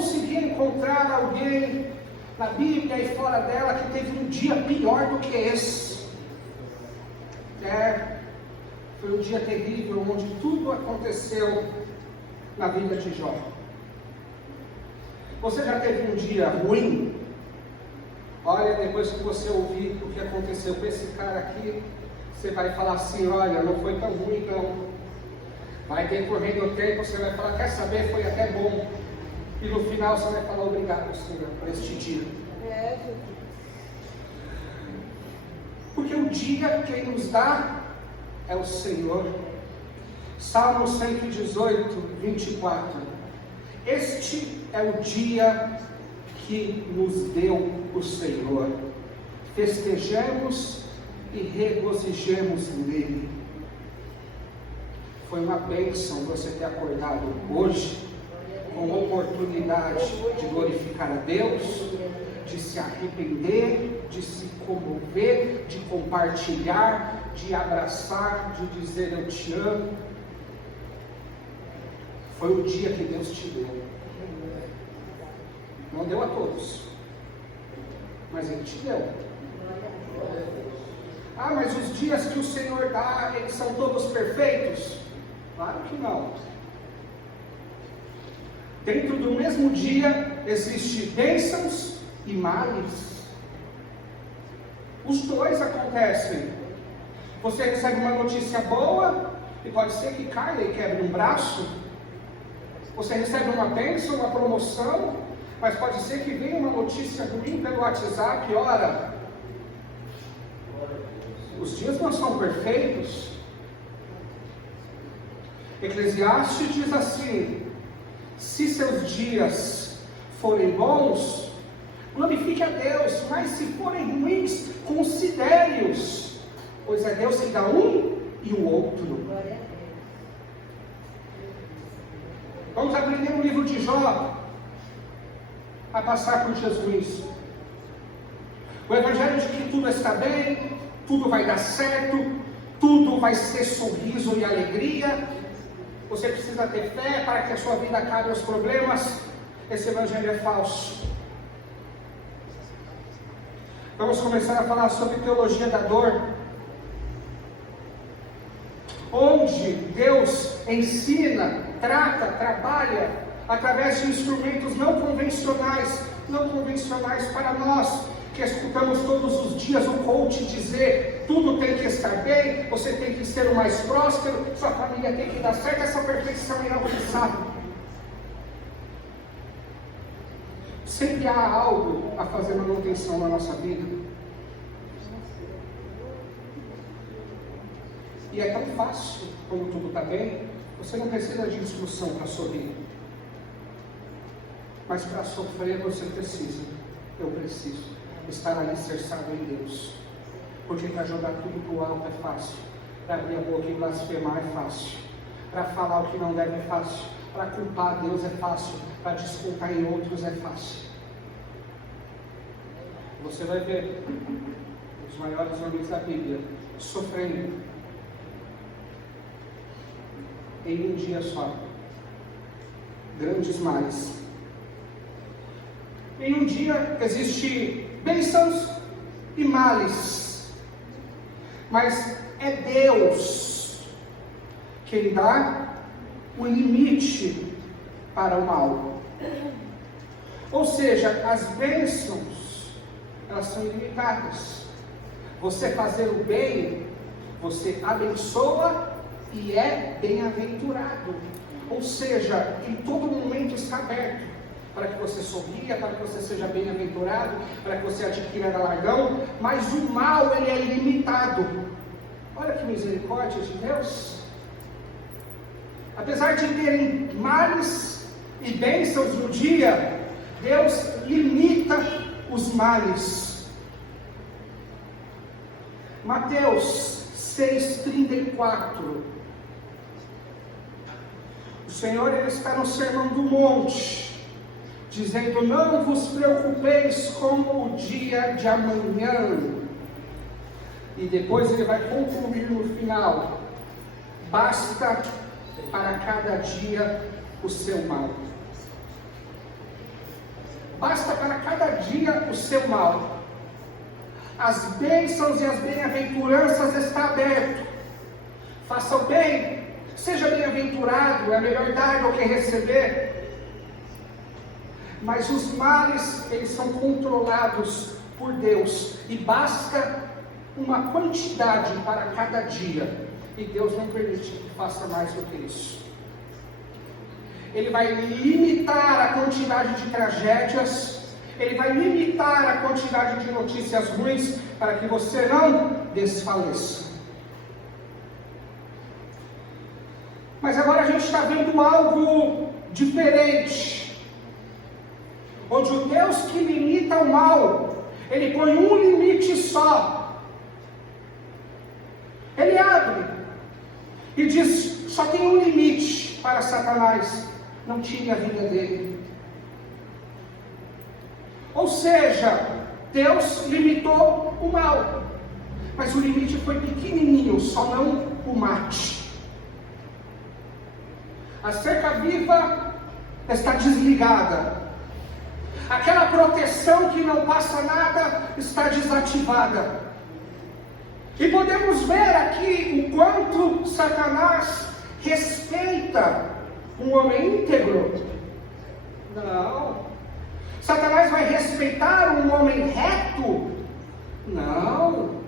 conseguia encontrar alguém na Bíblia e fora dela que teve um dia pior do que esse. Foi um dia terrível, onde tudo aconteceu na vida de Jó. Você já teve um dia ruim? Olha, depois que você ouvir o que aconteceu com esse cara aqui, você vai falar assim: olha, não foi tão ruim não. Vai decorrendo o tempo, você vai falar: quer saber, foi até bom. E no final você vai falar: obrigado, Senhor, por este dia. Porque o dia quem nos dá é o Senhor. Salmo 118, 24. Este é o dia que nos deu o Senhor. Festejemos e regozijemos nele. Foi uma bênção você ter acordado hoje com oportunidade de glorificar a Deus, de se arrepender, de se comover, de compartilhar, de abraçar, de dizer eu te amo. Foi o dia que Deus te deu. Não deu a todos, mas Ele te deu. Ah, mas os dias que o Senhor dá, eles são todos perfeitos? Claro que não. Dentro do mesmo dia, existem bênçãos e males. Os dois acontecem. Você recebe uma notícia boa, e pode ser que caia e quebre um braço. Você recebe uma bênção, uma promoção, mas pode ser que venha uma notícia ruim pelo WhatsApp. Ora, os dias não são perfeitos. Eclesiastes diz assim: se seus dias forem bons, glorifique a Deus, mas se forem ruins, considere-os, pois é Deus que dá um e o outro. Vamos aprender no livro de Jó a passar por dias ruins. O evangelho de que tudo está bem, tudo vai dar certo, tudo vai ser sorriso e alegria. Você precisa ter fé para que a sua vida acabe os problemas. Esse evangelho é falso. Vamos começar a falar sobre teologia da dor, onde Deus ensina, trata, trabalha através de instrumentos não convencionais para nós, que escutamos todos os dias o coach dizer: tudo tem que estar bem, você tem que ser o mais próspero, sua família tem que dar certo, essa perfeição inalcançável. Sempre há algo a fazer manutenção na nossa vida. E é tão fácil, quando tudo está bem, você não precisa de instrução para sorrir. Mas para sofrer você precisa, eu preciso estar alicerçado em Deus. Porque para jogar tudo para o alto é fácil, para abrir a boca e blasfemar é fácil, para falar o que não deve é fácil, para culpar Deus é fácil, para descontar em outros é fácil. Você vai ver os maiores homens da Bíblia sofrendo em um dia só, grandes males. Em um dia existem bênçãos e males, mas é Deus quem dá o limite para o mal. Ou seja, as bênçãos, elas são ilimitadas. Você fazer o bem, você abençoa e é bem-aventurado. Ou seja, em todo momento está aberto para que você sorria, para que você seja bem-aventurado, para que você adquira galardão, mas o mal, ele é ilimitado. Olha que misericórdia de Deus. Apesar de terem males e bênçãos no dia, Deus limita os males. Mateus 6,34. O Senhor, ele está no Sermão do Monte, dizendo: não vos preocupeis com o dia de amanhã. E depois ele vai concluir no final: basta para cada dia o seu mal. basta para cada dia o seu mal. As bênçãos e as bem-aventuranças estão abertas. Faça o bem, seja bem-aventurado, é melhor dar do que receber. Mas os males, eles são controlados por Deus, e basta uma quantidade para cada dia, e Deus não permite que faça mais do que isso. Ele vai limitar a quantidade de tragédias, Ele vai limitar a quantidade de notícias ruins, para que você não desfaleça. Mas agora a gente está vendo algo diferente, onde o Deus que limita o mal, Ele põe um limite só. Ele abre e diz: só tem um limite para Satanás, não tire a vida dele. Ou seja, Deus limitou o mal, mas o limite foi pequenininho, só não o mate. A cerca viva está desligada. Aquela proteção que não passa nada está desativada. E podemos ver aqui o quanto Satanás respeita um homem íntegro. Não. Satanás vai respeitar um homem reto? Não.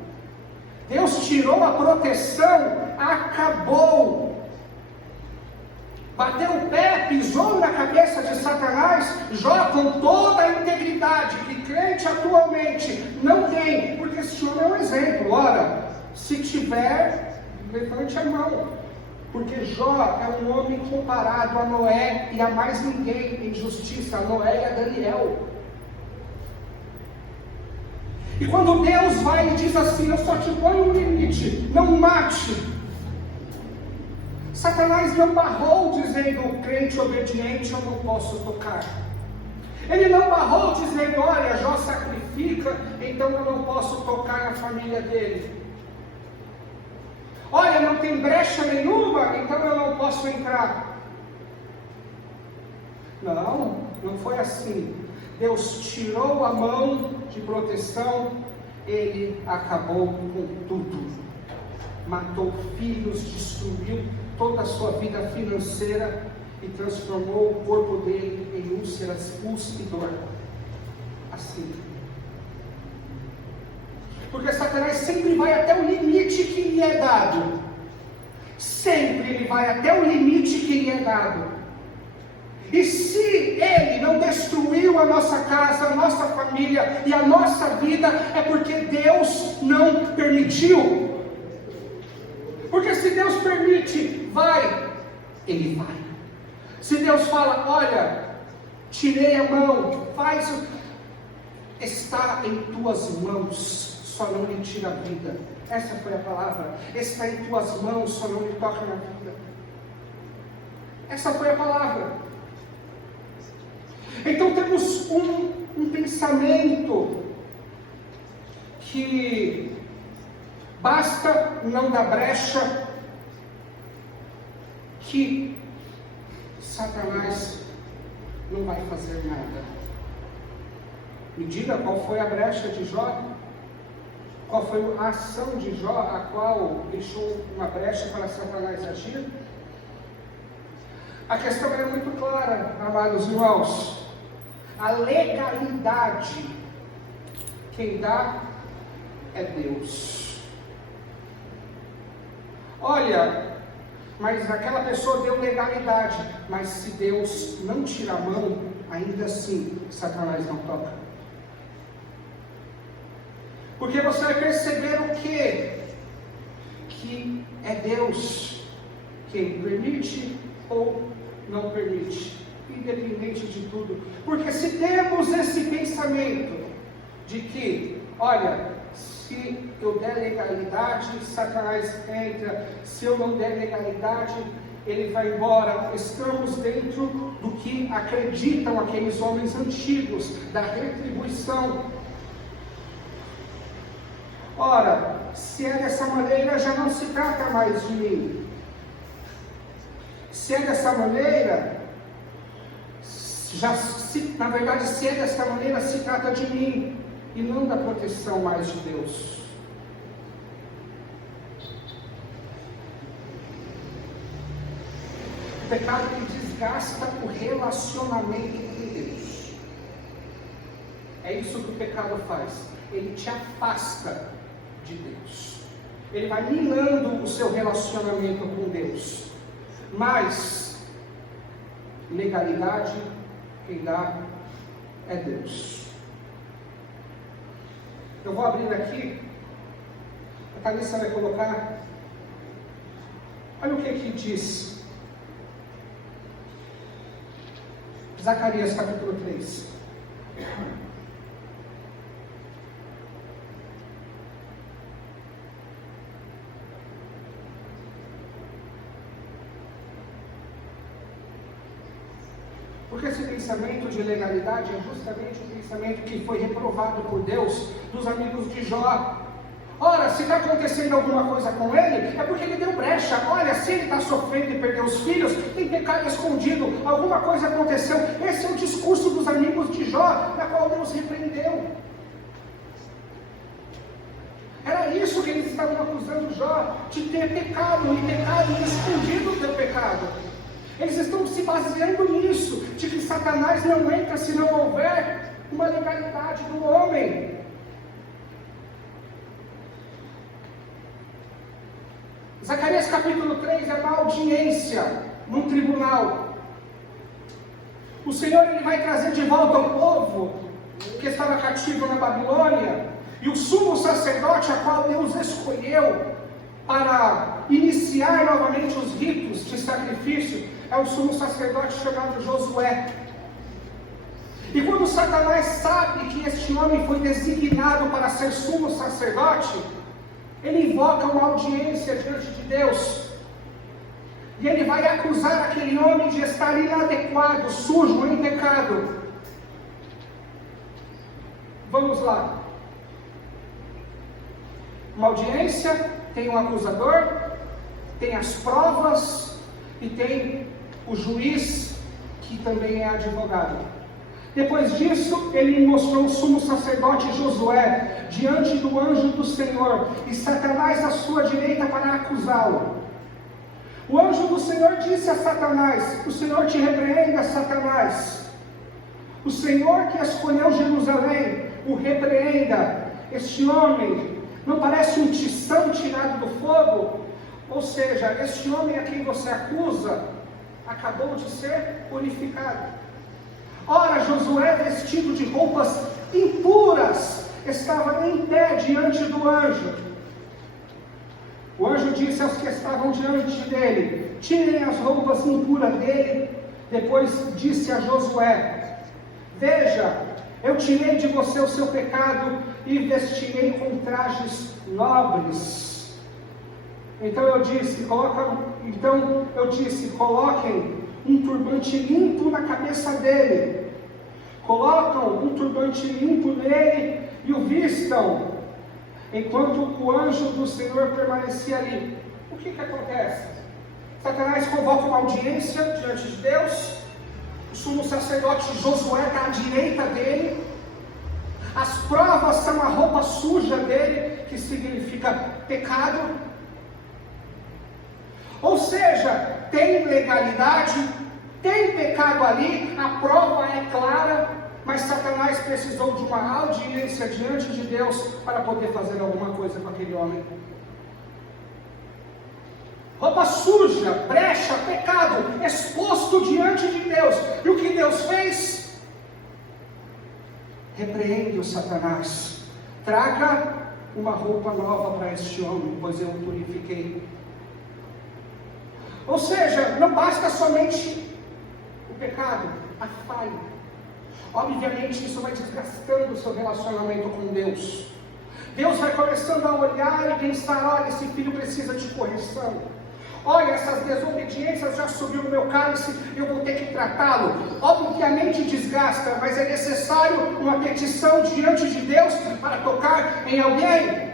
Deus tirou a proteção, acabou. Bateu o pé, pisou na cabeça de Satanás. Jó, com toda a integridade que crente atualmente não tem, porque esse homem é um exemplo. Ora, se tiver, levante a mão, porque Jó é um homem comparado a Noé e a mais ninguém em justiça, a Noé e a Daniel. E quando Deus vai e diz assim: eu só te ponho um limite, não mate. Satanás não barrou dizendo: crente obediente eu não posso tocar. Ele não barrou dizendo: olha, Jó sacrifica, então eu não posso tocar na família dele. Olha, não tem brecha nenhuma, então eu não posso entrar. Não, não foi assim. Deus tirou a mão de proteção, Ele acabou com tudo. Matou filhos, destruiu toda a sua vida financeira e transformou o corpo dele em úlceras, pus e dor. Assim. Porque Satanás sempre vai até o limite que lhe é dado. Sempre ele vai até o limite que lhe é dado. E se ele não destruiu a nossa casa, a nossa família e a nossa vida, é porque Deus não permitiu. Porque se Deus permite, vai, Ele vai. Se Deus fala: olha, tirei a mão, faz o... está em tuas mãos, só não lhe tira a vida. Essa foi a palavra. Está em tuas mãos, só não lhe toca na vida. Essa foi a palavra. Então temos um pensamento que basta não dar brecha, que Satanás não vai fazer nada. Me diga qual foi a brecha de Jó? Qual foi a ação de Jó, a qual deixou uma brecha para Satanás agir? A questão é muito clara, amados irmãos. A legalidade, quem dá é Deus. Olha, mas aquela pessoa deu legalidade, mas se Deus não tira a mão, ainda assim Satanás não toca. Porque você vai perceber o quê? Que é Deus quem permite ou não permite, independente de tudo. Porque se temos esse pensamento de que, olha, se eu der legalidade, Satanás entra, se eu não der legalidade, ele vai embora. Estamos dentro do que acreditam aqueles homens antigos, da retribuição. Ora, se é dessa maneira, já não se trata mais de mim. Se é dessa maneira, se Na verdade, se é desta maneira, se trata de mim e não da proteção mais de Deus. O pecado que desgasta o relacionamento com Deus. É isso que o pecado faz. Ele te afasta de Deus. Ele vai minando o seu relacionamento com Deus. Mas legalidade, quem dá é Deus. Eu vou abrir aqui, a Thalissa vai colocar, olha o que diz Zacarias capítulo 3. Porque esse pensamento de legalidade é justamente o pensamento que foi reprovado por Deus dos amigos de Jó. Ora, se está acontecendo alguma coisa com ele, é porque ele deu brecha. Olha, se ele está sofrendo e perdeu os filhos, tem pecado escondido, alguma coisa aconteceu. Esse é o discurso dos amigos de Jó, na qual Deus repreendeu. Era isso que eles estavam acusando Jó, de ter pecado, e pecado escondido o teu pecado. Eles estão se baseando nisso, de que Satanás não entra se não houver uma legalidade do homem. Zacarias capítulo 3 é uma audiência num tribunal. O Senhor ele vai trazer de volta o povo que estava cativo na Babilônia, e o sumo sacerdote a qual Deus escolheu para iniciar novamente os ritos de sacrifício é o sumo sacerdote chamado Josué. E quando Satanás sabe que este homem foi designado para ser sumo sacerdote, ele invoca uma audiência diante de Deus. E ele vai acusar aquele homem de estar inadequado, sujo, em pecado. Vamos lá. Uma audiência, tem um acusador, tem as provas e tem o juiz, que também é advogado. Depois disso, ele mostrou o sumo sacerdote Josué diante do anjo do Senhor, e Satanás à sua direita para acusá-lo. O anjo do Senhor disse a Satanás: o Senhor te repreenda, Satanás. O Senhor que escolheu Jerusalém o repreenda. Este homem não parece um tição tirado do fogo? Ou seja, este homem a quem você acusa acabou de ser purificado. Ora, Josué, vestido de roupas impuras, estava em pé diante do anjo. O anjo disse aos que estavam diante dele: tirem as roupas impuras dele. Depois disse a Josué: veja, eu tirei de você o seu pecado e vestirei com trajes nobres. Então eu disse, coloquem um turbante limpo na cabeça dele. Colocam um turbante limpo nele e o vistam, enquanto o anjo do Senhor permanecia ali. O que acontece? Satanás convoca uma audiência diante de Deus. O sumo sacerdote Josué está à direita dele. As provas são a roupa suja dele, que significa pecado. Ou seja, tem legalidade, tem pecado ali, a prova é clara, mas Satanás precisou de uma audiência diante de Deus para poder fazer alguma coisa com aquele homem. Roupa suja, brecha, pecado, exposto diante de Deus. E o que Deus fez? Repreende o Satanás. Traga uma roupa nova para este homem, pois eu o purifiquei. Ou seja, não basta somente o pecado, a falha. Obviamente isso vai desgastando o seu relacionamento com Deus. Deus vai começando a olhar e pensar: olha, esse filho precisa de correção. Olha, essas desobediências já subiu no meu cálice, eu vou ter que tratá-lo. Obviamente desgasta, mas é necessário uma petição diante de Deus para tocar em alguém.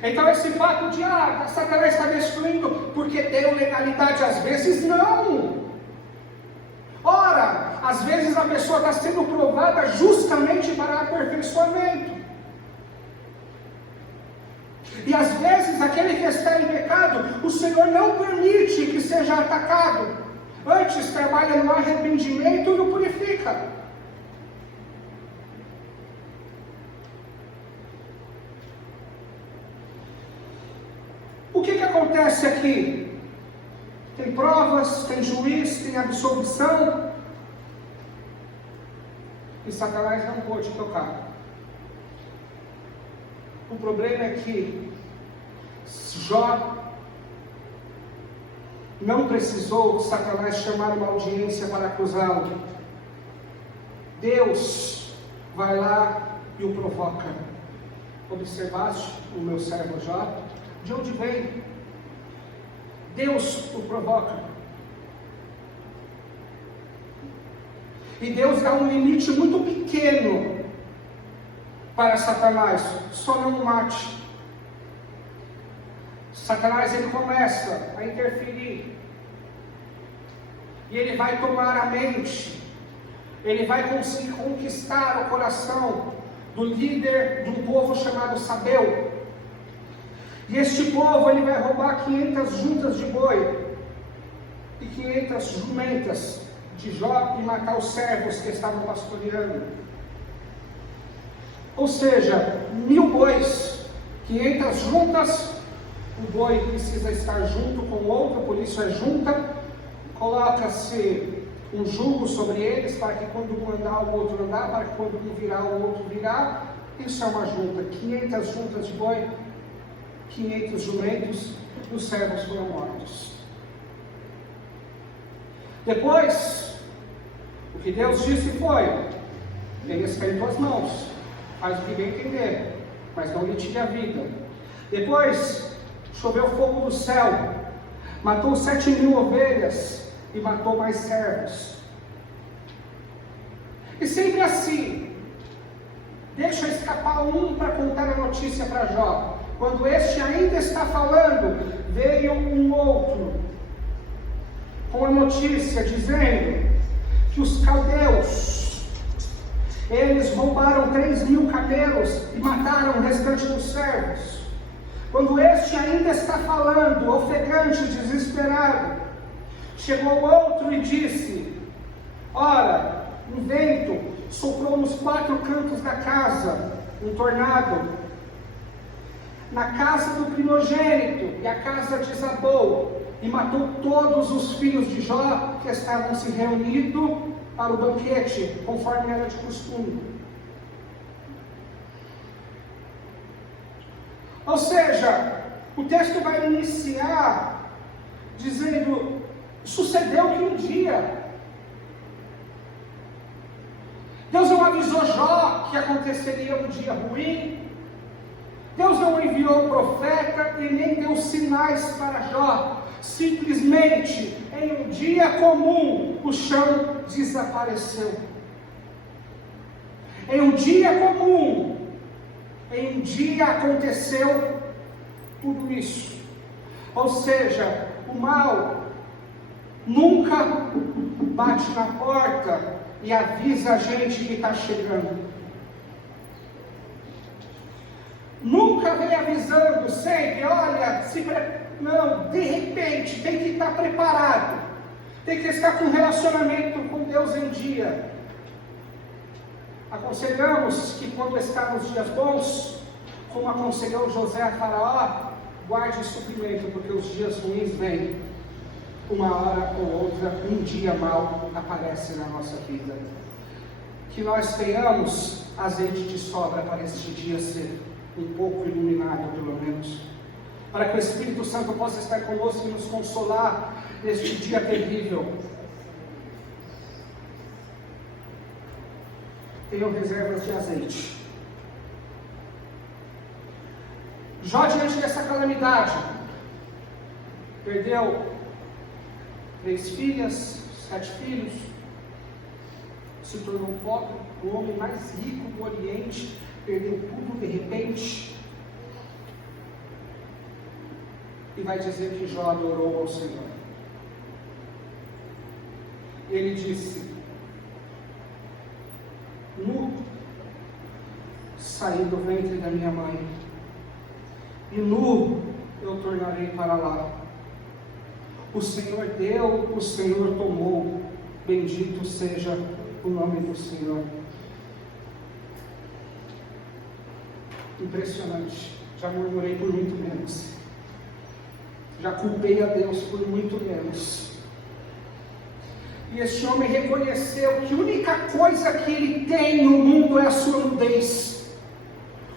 Então esse fato de Satanás está destruindo porque deu legalidade às vezes, não. Às vezes a pessoa está sendo provada justamente para aperfeiçoamento. E às vezes aquele que está em pecado, o Senhor não permite que seja atacado. Antes trabalha no arrependimento e o purifica. O que acontece aqui? Tem provas, tem juiz, tem absolvição. E Satanás não pôde tocar. O problema é que Jó não precisou Satanás chamar uma audiência para acusá-lo. Deus vai lá e o provoca. Observaste o meu servo Jó? De onde vem? Deus o provoca. E Deus dá um limite muito pequeno para Satanás. Só não o mate. Satanás, ele começa a interferir. E ele vai tomar a mente. Ele vai conseguir conquistar o coração do líder de um povo chamado Sabeu. E este povo, ele vai roubar 500 juntas de boi e 500 jumentas de Jó e matar os servos que estavam pastoreando. Ou seja, 1000 bois, 500 juntas. O boi precisa estar junto com o outro, por isso é junta. Coloca-se um jugo sobre eles, para que quando um andar, o outro andar, para que quando um virar, o outro virar. Isso é uma junta. 500 juntas de boi, 500 jumentos, e os servos foram mortos. Depois, o que Deus disse foi: ele está em tuas mãos, faz o que bem entender, mas não lhe tire a vida. Depois, choveu fogo do céu, matou 7.000 ovelhas e matou mais servos. E sempre assim, deixa escapar um para contar a notícia para Jó. Quando este ainda está falando, veio um outro com a notícia dizendo que os caldeus, eles roubaram 3.000 camelos e mataram o restante dos servos. Quando este ainda está falando, ofegante, desesperado, chegou outro e disse: ora, um vento soprou nos 4 cantos da casa, um tornado, na casa do primogênito, e a casa desabou, e matou todos os filhos de Jó que estavam se reunindo para o banquete, conforme era de costume. Ou seja, o texto vai iniciar dizendo: sucedeu que um dia Deus não avisou Jó que aconteceria um dia ruim. Deus não enviou o profeta e nem deu sinais para Jó. Simplesmente, em um dia comum, o chão desapareceu. Em um dia comum, em um dia aconteceu tudo isso. Ou seja, o mal nunca bate na porta e avisa a gente que está chegando. Nunca vem avisando sempre: olha, não, de repente, tem que estar preparado, tem que estar com um relacionamento com Deus em dia. Aconselhamos que quando está nos dias bons, como aconselhou José a Faraó, guarde suprimento, porque os dias ruins vêm. Uma hora ou outra, um dia mau aparece na nossa vida. Que nós tenhamos azeite de sobra para este dia ser um pouco iluminado, pelo menos, para que o Espírito Santo possa estar conosco e nos consolar neste dia terrível. Tenham reservas de azeite. Jó, diante dessa calamidade, perdeu 3 filhas, 7 filhos, se tornou pobre, o homem mais rico do Oriente, perdeu tudo de repente. E vai dizer que Jó adorou ao Senhor. Ele disse: saí do ventre da minha mãe, e nu eu tornarei para lá. O Senhor deu, o Senhor tomou, bendito seja o nome do Senhor. Impressionante. Já murmurei por muito menos, já culpei a Deus por muito menos. E este homem reconheceu que a única coisa que ele tem no mundo é a sua nudez.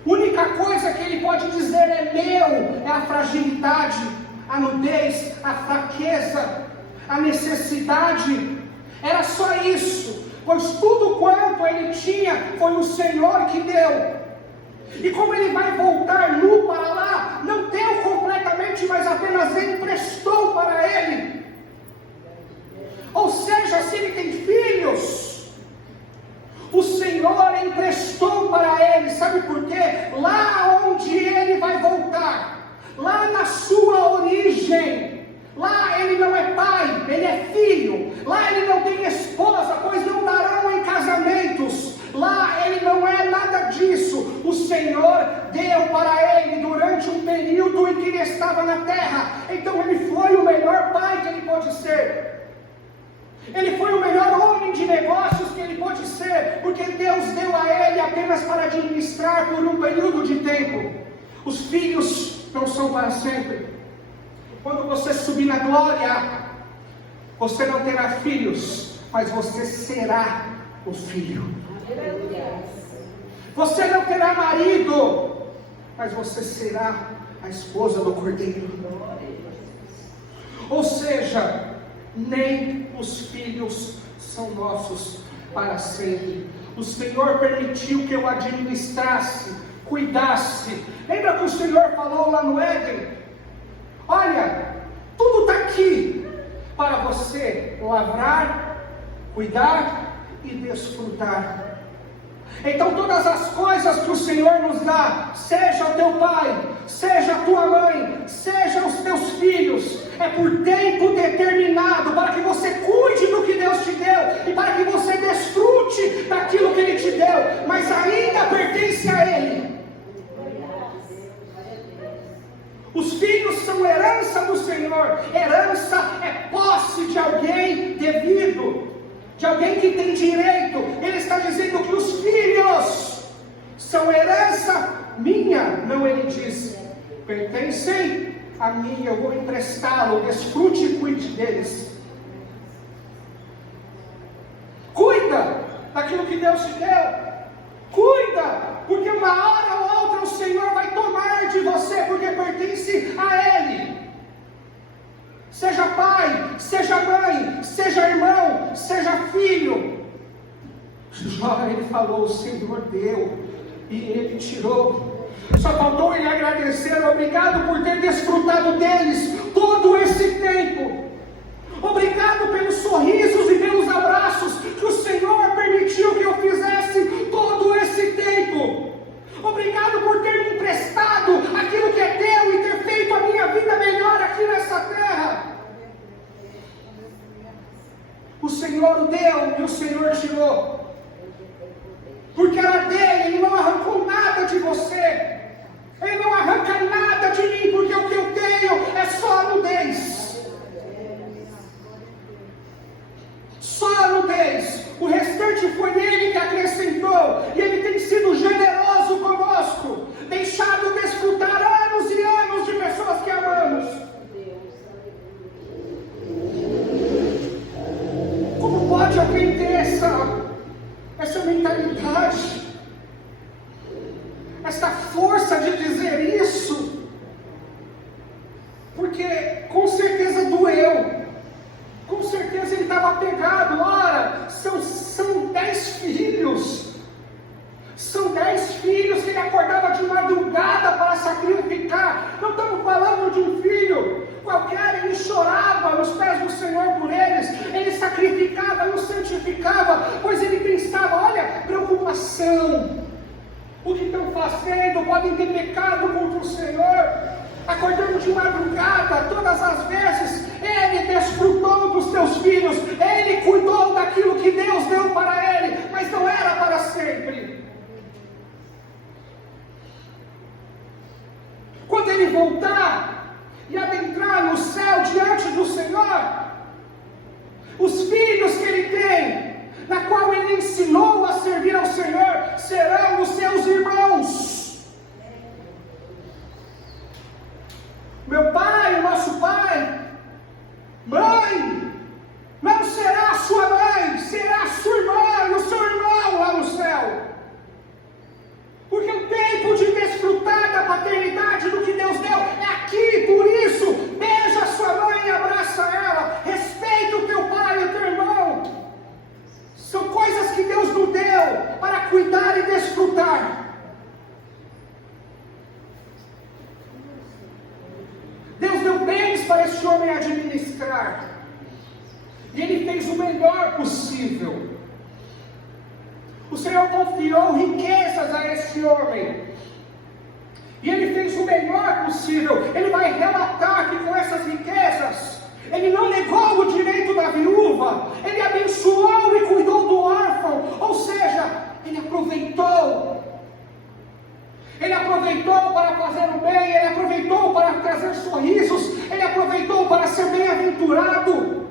A única coisa que ele pode dizer é meu, é a fragilidade, a nudez, a fraqueza, a necessidade. Era só isso, pois tudo quanto ele tinha foi o Senhor que deu. E como ele vai voltar nu para lá, não deu completamente, mas apenas emprestou para ele. Ou seja, se ele tem filhos, o Senhor emprestou para ele. Sabe por quê? Lá onde ele vai voltar, lá na sua origem, lá ele não é pai, ele é filho. Lá ele não tem esposa, pois não darão em casamentos. Lá ele não é nada disso. O Senhor deu para ele durante um período em que ele estava na terra. Então ele foi o melhor pai que ele pode ser. Ele foi o melhor homem de negócios que ele pode ser, porque Deus deu a ele apenas para administrar por um período de tempo. Os filhos não são para sempre. Quando você subir na glória, você não terá filhos, mas você será o filho. Você não terá marido, mas você será a esposa do Cordeiro. Ou seja, nem os filhos são nossos para sempre. O Senhor permitiu que eu administrasse, cuidasse. Lembra que o Senhor falou lá no Éden? Olha, tudo está aqui para você lavrar, cuidar e desfrutar. Então todas as coisas que o Senhor nos dá, seja o teu pai, seja a tua mãe, seja os teus filhos, é por tempo determinado, para que você cuide do que Deus te deu, e para que você desfrute daquilo que Ele te deu, mas ainda pertence a Ele. Os filhos são herança do Senhor. Herança é posse de alguém devido, de alguém que tem direito. Ele está dizendo que os filhos são herança minha. Não, ele diz, pertencem a mim, eu vou emprestá-lo, desfrute e cuide deles. Cuida daquilo que Deus te deu. Cuida, porque uma hora ou outra o Senhor vai tomar de você, porque pertence a Ele. Seja pai, seja mãe, seja irmão, seja filho. Jó, ele falou, o Senhor deu e Ele tirou. Só faltou ele agradecer, obrigado por ter desfrutado deles todo esse tempo. Obrigado pelos sorrisos e pelos abraços que o Senhor permitiu que eu fizesse todo esse tempo. Obrigado por ter me emprestado aquilo que é teu e ter feito a minha vida melhor aqui nessa terra. O Senhor deu e o Senhor tirou. Porque era dele, Ele não arrancou nada de você. Ele não arranca nada de mim, porque o que eu tenho é só a nudez. Só a nudez. O restante foi Ele que acrescentou. E Ele tem sido generoso conosco. Deixado desfrutar anos e anos de pessoas que amamos. Como pode alguém ter essa mentalidade? Essa força de dizer isso? Porque com certeza doeu. Com certeza ele estava apegado. Ora, são 10 filhos. São 10 filhos que ele acordava de madrugada para sacrificar. Não estamos falando de um filho qualquer. Ele chorava nos pés do Senhor por eles. Ele sacrificava, não santificava, pois ele pensava, olha, preocupação. O que estão fazendo? Podem ter pecado contra o Senhor. Acordando de madrugada, todas as vezes, Ele desfrutou dos teus filhos, Ele cuidou daquilo que Deus deu para Ele, mas não era para sempre. voltar e adentrar no céu diante do Senhor. Os filhos que ele tem, na qual ele ensinou a servir ao Senhor, serão os seus irmãos. Meu pai, o nosso pai, mãe, não será a sua mãe, será a sua irmã e o seu irmão lá no céu. Porque o tempo de desfrutar da paternidade do que Deus deu é aqui. Por isso, beija a sua mãe e abraça ela. Respeita o teu pai e o teu irmão. São coisas que Deus nos deu para cuidar e desfrutar. Deus deu bens para esse homem administrar. E ele fez o melhor possível. O Senhor confiou riquezas a esse homem. E ele fez o melhor possível. Ele vai relatar que com essas riquezas, ele não negou o direito da viúva. Ele abençoou e cuidou do órfão. Ou seja, ele aproveitou. Ele aproveitou para fazer o bem. Ele aproveitou para trazer sorrisos. Ele aproveitou para ser bem-aventurado.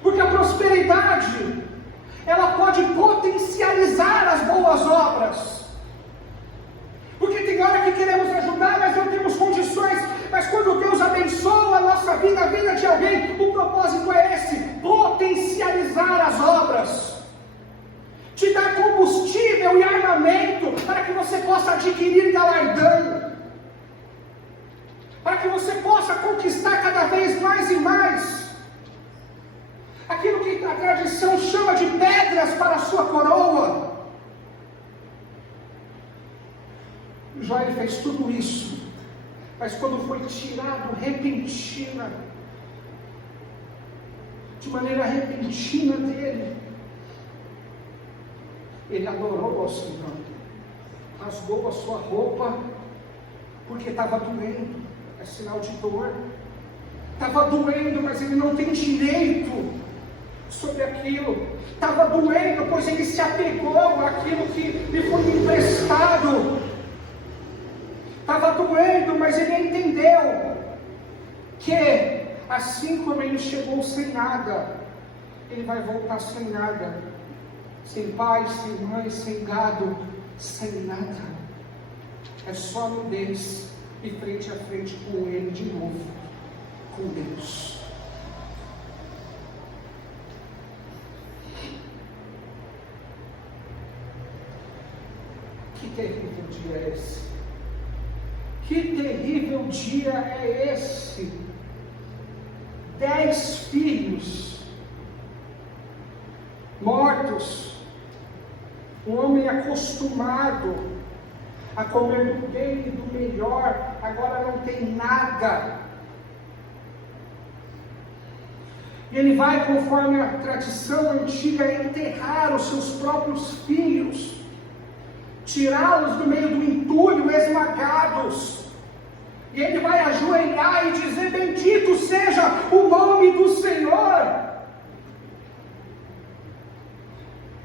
Porque a prosperidade, ela pode potencializar as boas obras. Porque tem hora que queremos ajudar, mas não temos condições. Mas quando Deus abençoa a nossa vida, a vida de alguém, o propósito é esse: potencializar as obras. Te dar combustível e armamento para que você possa adquirir galardão. Para que você possa conquistar cada vez mais e mais. Aquilo que a tradição chama de pedras para a sua coroa. Jó fez tudo isso, mas quando foi tirado de maneira repentina dele, ele adorou ao Senhor, rasgou a sua roupa, porque estava doendo, é sinal de dor. Estava doendo, mas ele não tem direito sobre aquilo. Estava doendo, pois ele se apegou àquilo que lhe foi emprestado. Estava doendo, mas ele entendeu que assim como ele chegou sem nada, ele vai voltar sem nada. Sem pai, sem mãe, sem gado, sem nada. É só nudez e frente a frente com ele de novo, com Deus. Que terrível dia é esse? Que terrível dia é esse? 10 filhos mortos. Um homem acostumado a comer do bem e do melhor, agora não tem nada. E ele vai, conforme a tradição antiga, enterrar os seus próprios filhos, tirá-los do meio do entulho, esmagados. E ele vai ajoelhar e dizer: bendito seja o nome do Senhor.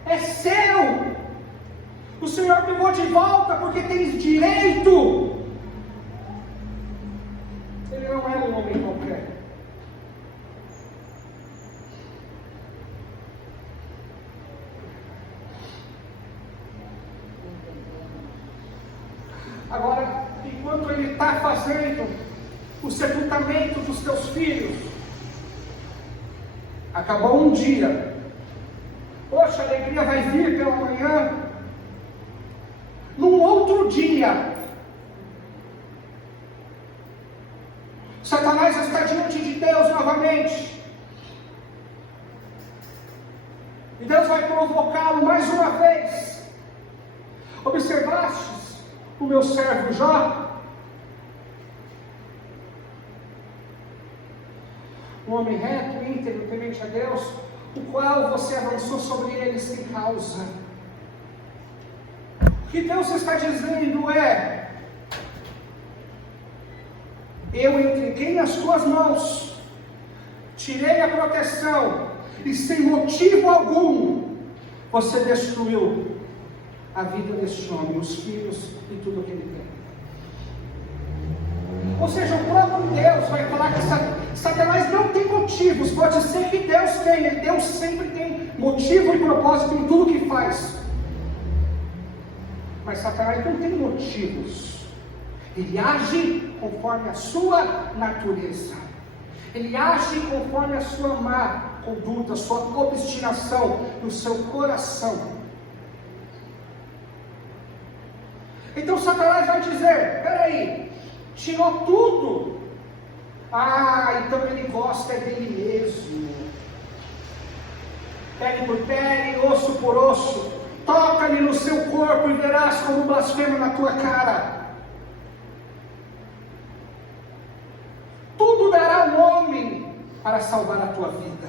É seu. O Senhor pegou de volta porque tens direito. Ele não era um homem qualquer. Agora, enquanto ele está fazendo o sepultamento dos teus filhos, acabou um dia. Poxa, a alegria vai vir pela manhã. Num outro dia, Satanás está diante de Deus novamente. E Deus vai provocá-lo mais uma vez. Observastes o meu servo Jó? Um homem reto, íntegro, temente a Deus, o qual você avançou sobre ele sem causa. O que Deus está dizendo é: eu entreguei nas tuas mãos, tirei a proteção, e sem motivo algum você destruiu. a vida deste homem, os filhos e tudo o que ele tem. Ou seja, o próprio Deus vai falar que Satanás não tem motivos. Pode ser que Deus tenha. Deus sempre tem motivo e propósito em tudo que faz. Mas Satanás não tem motivos. Ele age conforme a sua natureza. Ele age conforme a sua má conduta, sua obstinação no seu coração. Então Satanás vai dizer: peraí, tirou tudo. Então ele gosta dele mesmo. Pele por pele, osso por osso. Toca-lhe no seu corpo e verás como blasfema na tua cara. Tudo dará ao homem para salvar a tua vida.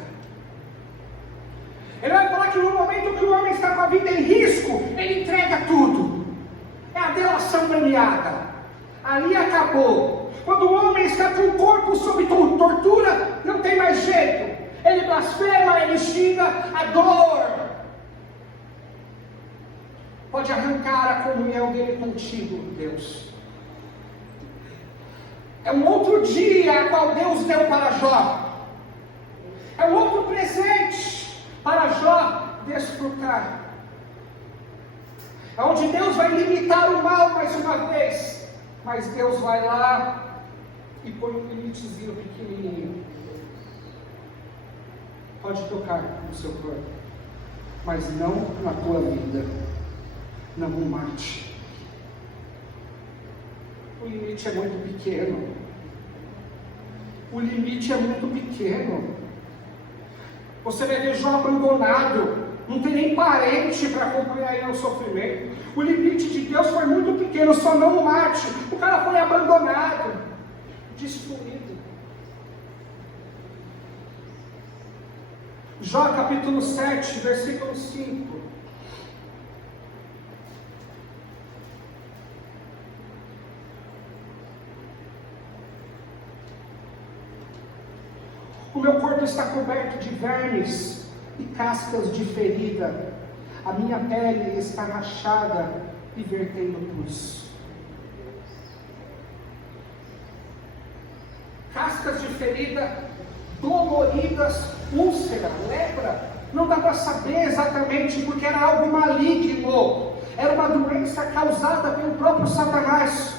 Ele vai falar que no momento que o homem está com a vida em risco, ele entrega tudo. É a delação premiada. Ali acabou. Quando o homem está com o corpo sob tortura, não tem mais jeito. Ele blasfema, ele xinga a dor. Pode arrancar a comunhão dele contigo, Deus. É um outro dia a qual Deus deu para Jó. É um outro presente para Jó desfrutar. É onde Deus vai limitar o mal mais uma vez. Mas Deus vai lá e põe um limitezinho pequenininho. Pode tocar no seu corpo, mas não na tua vida. Não o mate. O limite é muito pequeno. O limite é muito pequeno. Você vai ver Jó abandonado. Não tem nem parente para acompanhar ele no sofrimento. O limite de Deus foi muito pequeno, só não o mate. O cara foi abandonado, destruído. Jó capítulo 7, versículo 5. O meu corpo está coberto de vermes e cascas de ferida. A minha pele está rachada e vertendo pus. Cascas de ferida, doloridas, úlcera, lepra. Não dá para saber exatamente, porque era algo maligno. Era uma doença causada pelo próprio Satanás.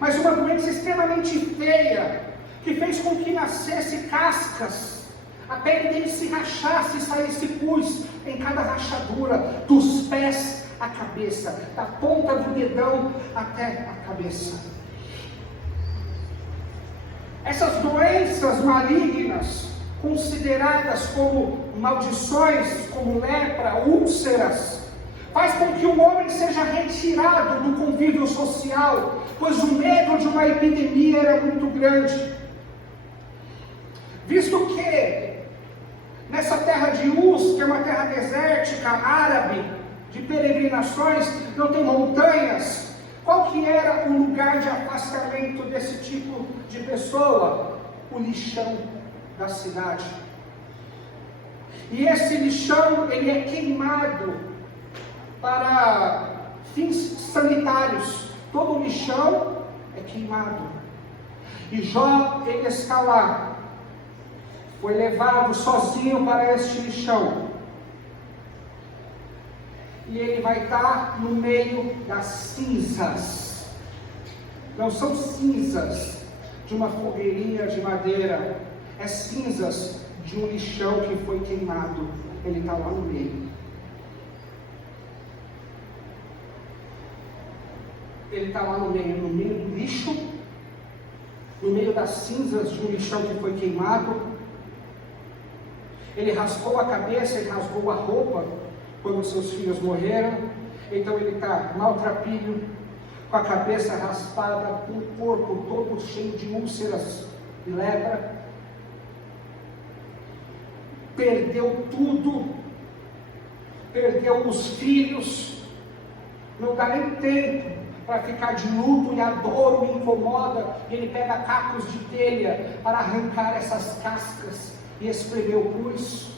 Mas uma doença extremamente feia, que fez com que nascesse cascas, a pele dele se rachasse e saísse pus em cada rachadura, dos pés à cabeça, da ponta do dedão até a cabeça. Essas doenças malignas, consideradas como maldições, como lepra, úlceras, faz com que o homem seja retirado do convívio social, pois o medo de uma epidemia era muito grande. Visto que nessa terra de Uz, que é uma terra desértica, árabe, de peregrinações, não tem montanhas, qual que era o lugar de afastamento desse tipo de pessoa? O lixão da cidade. E esse lixão, ele é queimado para fins sanitários. Todo lixão é queimado. E Jó, ele está lá. Foi levado sozinho para este lixão. E ele vai estar no meio das cinzas. Não são cinzas de uma fogueirinha de madeira. É cinzas de um lixão que foi queimado. Ele está lá no meio. Ele está lá no meio do lixo, no meio das cinzas de um lixão que foi queimado. Ele rasgou a cabeça e rasgou a roupa quando seus filhos morreram. Então ele está maltrapilho, com a cabeça raspada, com o corpo todo cheio de úlceras e lepra. Perdeu tudo, perdeu os filhos, não dá nem tempo para ficar de luto e a dor o incomoda. Ele pega cacos de telha para arrancar essas cascas e espremeu o pus.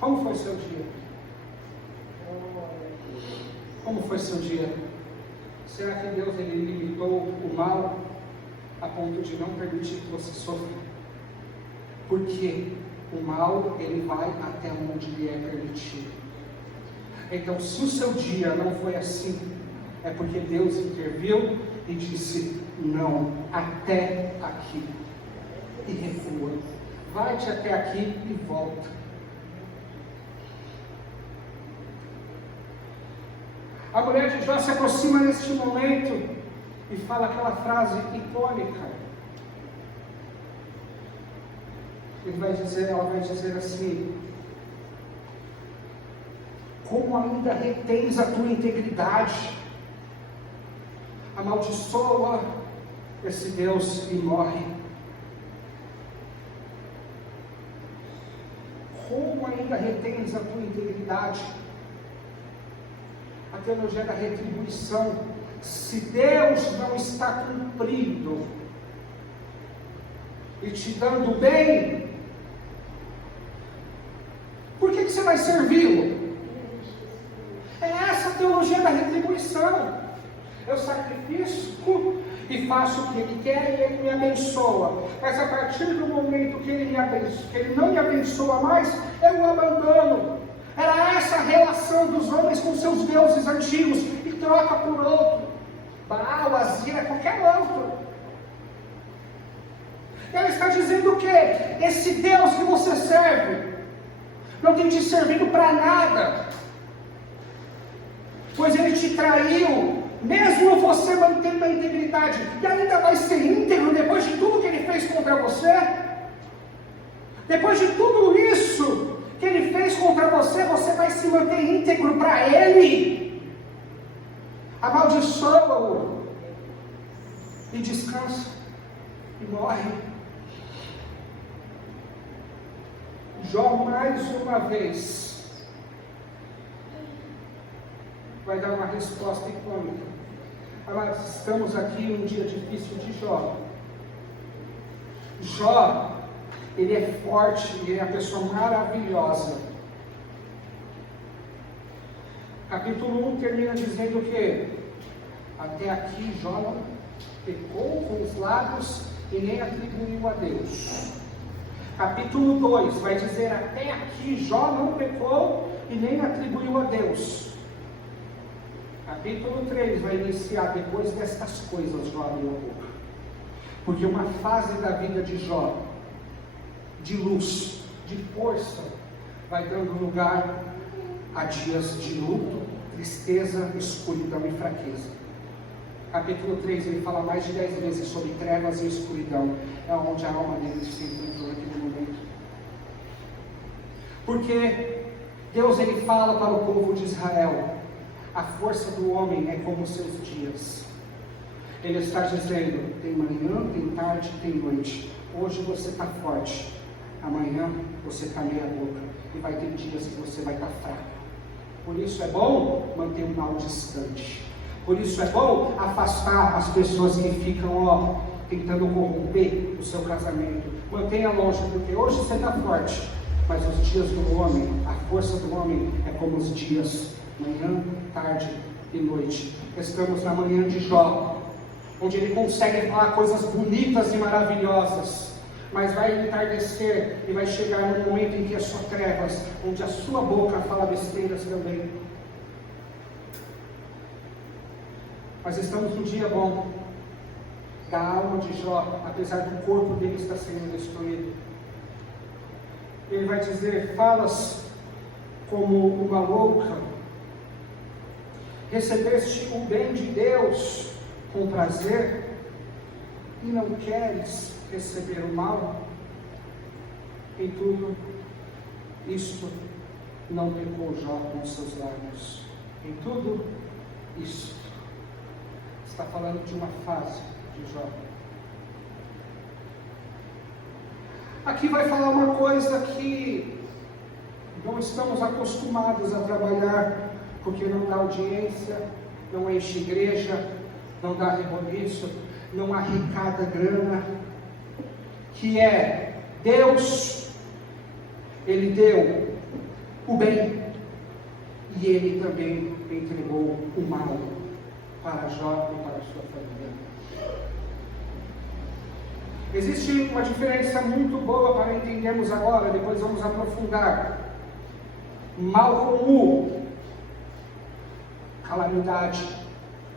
Como foi seu dia? Como foi seu dia? Será que Deus ele limitou o mal a ponto de não permitir que você sofra? Porque o mal ele vai até onde lhe é permitido. Então, se o seu dia não foi assim, é porque Deus interviu e disse: não, até aqui, e recua. Vai-te até aqui e volta. A mulher de Jó se aproxima neste momento e fala aquela frase icônica. Ela vai dizer assim: como ainda retens a tua integridade, amaldiçoa esse Deus e morre. Como ainda retens a tua integridade? A teologia da retribuição. Se Deus não está cumprindo e te dando bem, por que você vai servi-lo? É essa a teologia da retribuição. Eu sacrifico e faço o que Ele quer e Ele me abençoa. Mas a partir do momento que Ele não me abençoa mais, eu o abandono. Era essa a relação dos homens com seus deuses antigos, e troca por outro. Baal, Azira, qualquer outro. Ela está dizendo o quê? Esse Deus que você serve não tem te servido para nada, pois ele te traiu, mesmo você mantendo a integridade, e ainda vai ser íntegro depois de tudo que ele fez contra você. Depois de tudo isso que ele fez contra você, você vai se manter íntegro para ele? Amaldiçoa-o e descansa e morre. Jó mais uma vez vai dar uma resposta icônica. Nós estamos aqui num dia difícil de Jó. Jó, ele é forte, ele é uma pessoa maravilhosa. Capítulo 1 termina dizendo que até aqui Jó não pecou com os lábios e nem atribuiu a Deus. Capítulo 2 vai dizer: até aqui Jó não pecou e nem atribuiu a Deus. Capítulo 3 vai iniciar: depois destas coisas Jó abriu a boca. Porque uma fase da vida de Jó, de luz, de força, vai dando lugar a dias de luto, tristeza, escuridão e fraqueza. Capítulo 3 ele fala mais de 10 vezes sobre trevas e escuridão. É onde a alma dele se encontrou naquele momento. Porque Deus ele fala para o povo de Israel: a força do homem é como os seus dias. Ele está dizendo: tem manhã, tem tarde, tem noite. Hoje você está forte, amanhã você está meia boca, e vai ter dias que você vai estar fraco. Por isso é bom manter o mal distante. Por isso é bom afastar as pessoas que ficam tentando corromper o seu casamento. Mantenha longe, porque hoje você está forte, mas os dias do homem, a força do homem é como os dias, manhã, tarde e noite. Estamos na manhã de Jó, onde ele consegue falar coisas bonitas e maravilhosas, mas vai entardecer e vai chegar no momento em que é só trevas, onde a sua boca fala besteiras também. Mas estamos num dia bom da alma de Jó, apesar do corpo dele estar sendo destruído. Ele vai dizer: falas como uma louca, recebeste o bem de Deus com prazer e não queres receber o mal. Em tudo isto não pecou Jó com seus lábios. Em tudo isto. Está falando de uma fase de Jó. Aqui vai falar uma coisa que não estamos acostumados a trabalhar, porque não dá audiência, não enche igreja, não dá reboliço, não arrecada grana, que é Deus, Ele deu o bem. E ele também entregou o mal para Jó e para a sua família. Existe uma diferença muito boa para entendermos agora, depois vamos aprofundar. Mal com U, calamidade,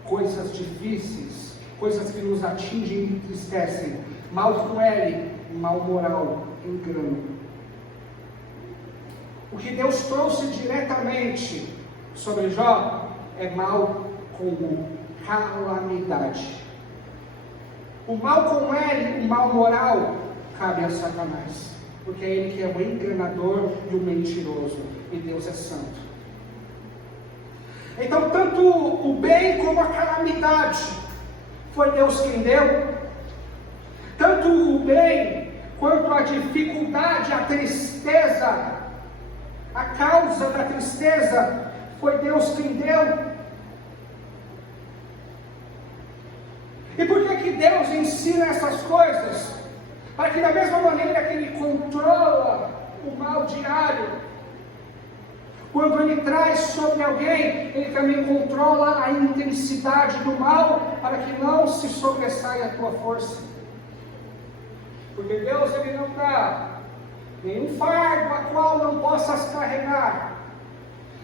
coisas difíceis, coisas que nos atingem e entristecem. Mal com L, mal moral, engano. O que Deus trouxe diretamente sobre Jó é mal com U, calamidade. O mal com L, o mal moral, cabe a Satanás, porque é ele que é o enganador e o mentiroso, e Deus é santo. Então, tanto o bem como a calamidade, foi Deus quem deu. Tanto o bem, quanto a dificuldade, a tristeza, a causa da tristeza, foi Deus quem deu. E por que Deus ensina essas coisas? Para que da mesma maneira que Ele controla o mal diário, quando Ele traz sobre alguém, Ele também controla a intensidade do mal, para que não se sobressaia a tua força. Porque Deus, Ele não dá nenhum fardo a qual não possas carregar.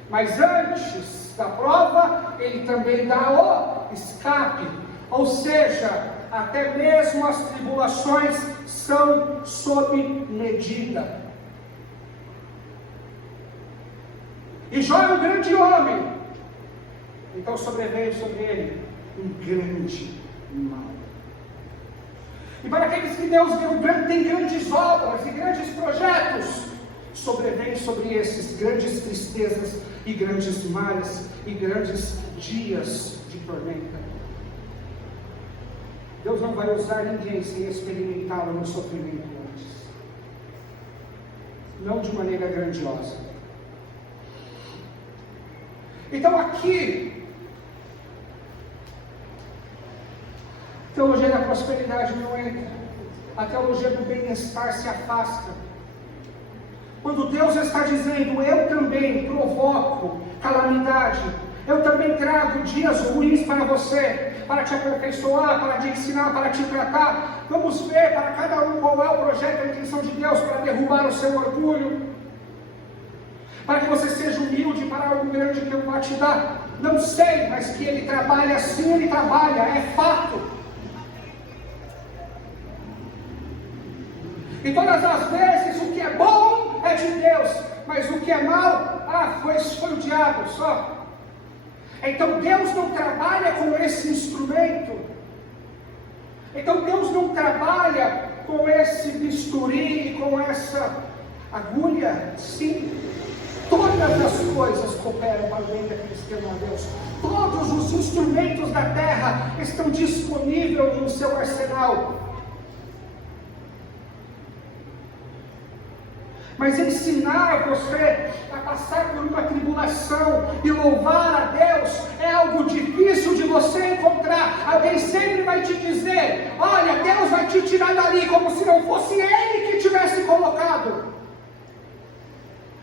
Mas antes da prova, Ele também dá o escape. Ou seja, até mesmo as tribulações são sob medida. E Jó é um grande homem, então sobreveio sobre ele um grande mal. E para aqueles que Deus tem grandes obras e grandes projetos, sobrevém sobre esses grandes tristezas e grandes males e grandes dias de tormenta. Deus não vai usar ninguém sem experimentá-lo no sofrimento antes. Não de maneira grandiosa. Então aqui, a teologia da prosperidade não entra. A teologia do bem-estar se afasta. Quando Deus está dizendo, eu também provoco calamidade, eu também trago dias ruins para você, para te aperfeiçoar, para te ensinar, para te tratar. Vamos ver para cada um qual é o projeto e a intenção de Deus para derrubar o seu orgulho, para que você seja humilde para algo grande que eu vou te dar. Não sei, mas que Ele trabalha assim, Ele trabalha, é fato. E todas as vezes o que é bom é de Deus, mas o que é mal, foi o diabo só. Então Deus não trabalha com esse instrumento. Então Deus não trabalha com esse bisturi, com essa agulha. Sim, todas as coisas cooperam para o bem daqueles que amam a Deus. Todos os instrumentos da terra estão disponíveis no seu arsenal. Mas ensinar você a passar por uma tribulação e louvar a Deus é algo difícil de você encontrar. Alguém sempre vai te dizer, olha, Deus vai te tirar dali, como se não fosse Ele que tivesse colocado.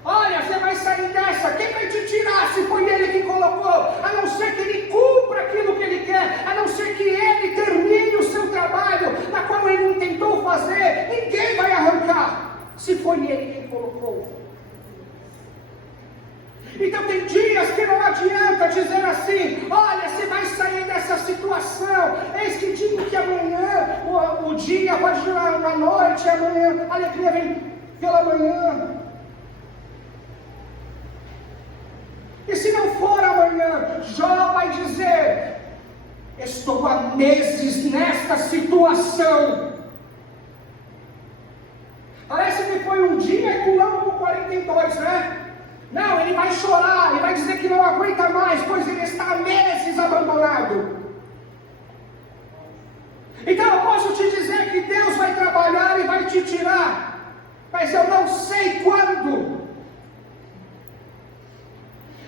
Olha, você vai sair dessa, quem vai te tirar se foi Ele que colocou? A não ser que Ele cumpra aquilo que Ele quer, a não ser que Ele termine o seu trabalho, na qual Ele intentou fazer, ninguém vai arrancar. Se foi Ele quem colocou. Então tem dias que não adianta dizer assim, olha, você vai sair dessa situação, eis que digo que amanhã, o dia pode durar uma noite, amanhã, a alegria vem pela manhã. E se não for amanhã, Jó vai dizer, estou há meses nesta situação. Parece que foi um dia e pulamos para 42, né? Não, ele vai chorar, ele vai dizer que não aguenta mais, pois ele está há meses abandonado. Então eu posso te dizer que Deus vai trabalhar e vai te tirar, mas eu não sei quando.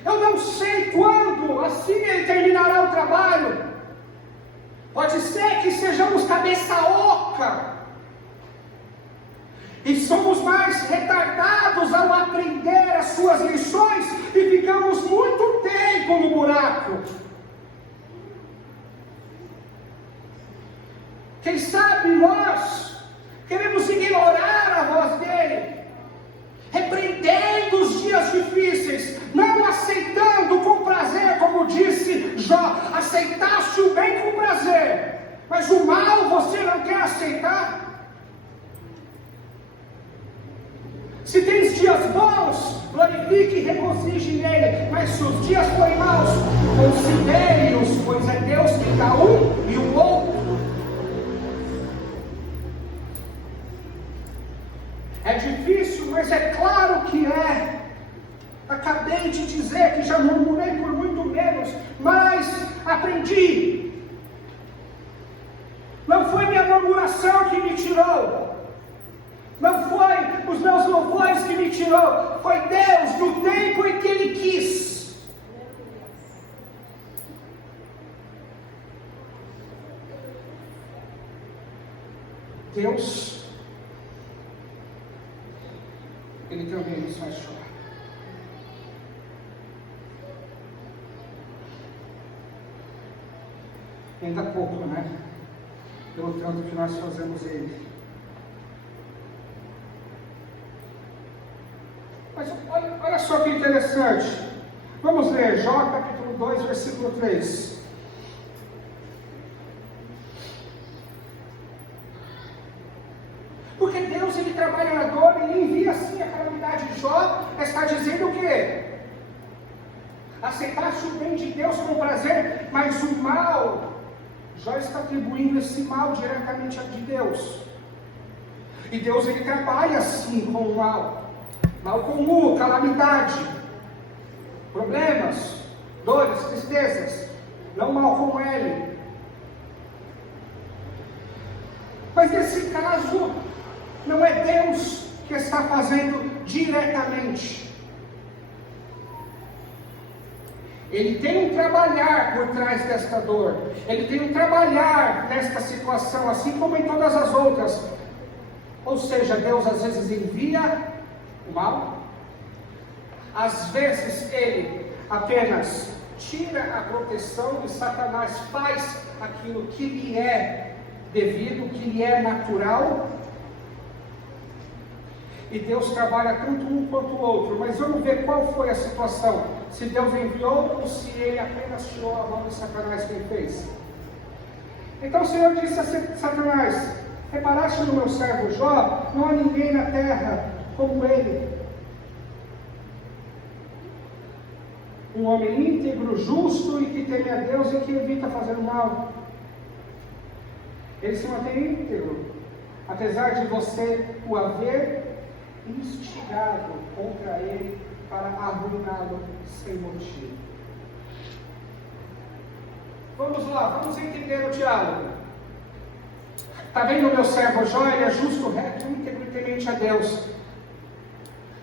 Eu não sei quando, assim Ele terminará o trabalho. Pode ser que sejamos cabeça oca. E somos mais retardados ao aprender as suas lições e ficamos muito tempo no buraco. Quem sabe nós queremos ignorar a voz dele, repreendendo os dias difíceis, não aceitando com prazer, como disse Jó, aceitaste o bem com prazer, mas o mal você não quer aceitar. Se tens dias bons, glorifique e regozije nele, mas se os dias forem maus, considere-os, pois é Deus que dá um e o outro. É difícil, mas é claro que é. Acabei de dizer que já murmurei por muito menos, mas aprendi. Não foi minha murmuração que me tirou. Não foi os meus louvores que me tirou. Foi Deus no tempo em que Ele quis. Deus, Ele também nos faz chorar. Ainda pouco, né? Pelo tanto que nós fazemos Ele. Mas olha só que interessante. Vamos ler Jó capítulo 2, versículo 3. Porque Deus, Ele trabalha na dor, Ele envia sim a calamidade de Jó. Está dizendo o quê? Aceitaste o bem de Deus com prazer, mas o mal, Jó está atribuindo esse mal diretamente a de Deus. E Deus, Ele trabalha sim com o mal. Mal comum, calamidade, problemas, dores, tristezas, não mal como ele. Mas nesse caso, não é Deus que está fazendo diretamente. Ele tem um trabalhar por trás desta dor, ele tem um trabalhar nesta situação, assim como em todas as outras. Ou seja, Deus às vezes envia o mal, às vezes Ele apenas tira a proteção e Satanás faz aquilo que lhe é devido, que lhe é natural. E Deus trabalha tanto um quanto o outro. Mas vamos ver qual foi a situação. Se Deus enviou ou se Ele apenas tirou a mão de Satanás que Ele fez. Então o Senhor disse a Satanás: reparaste no meu servo Jó? Não há ninguém na terra como ele. Um homem íntegro, justo e que teme a Deus e que evita fazer o mal. Ele se mantém íntegro, apesar de você o haver instigado contra ele para arruiná-lo sem motivo. Vamos lá, vamos entender o diálogo. Está vendo o meu servo Jó? Ele é justo, reto, íntegro e temente a Deus.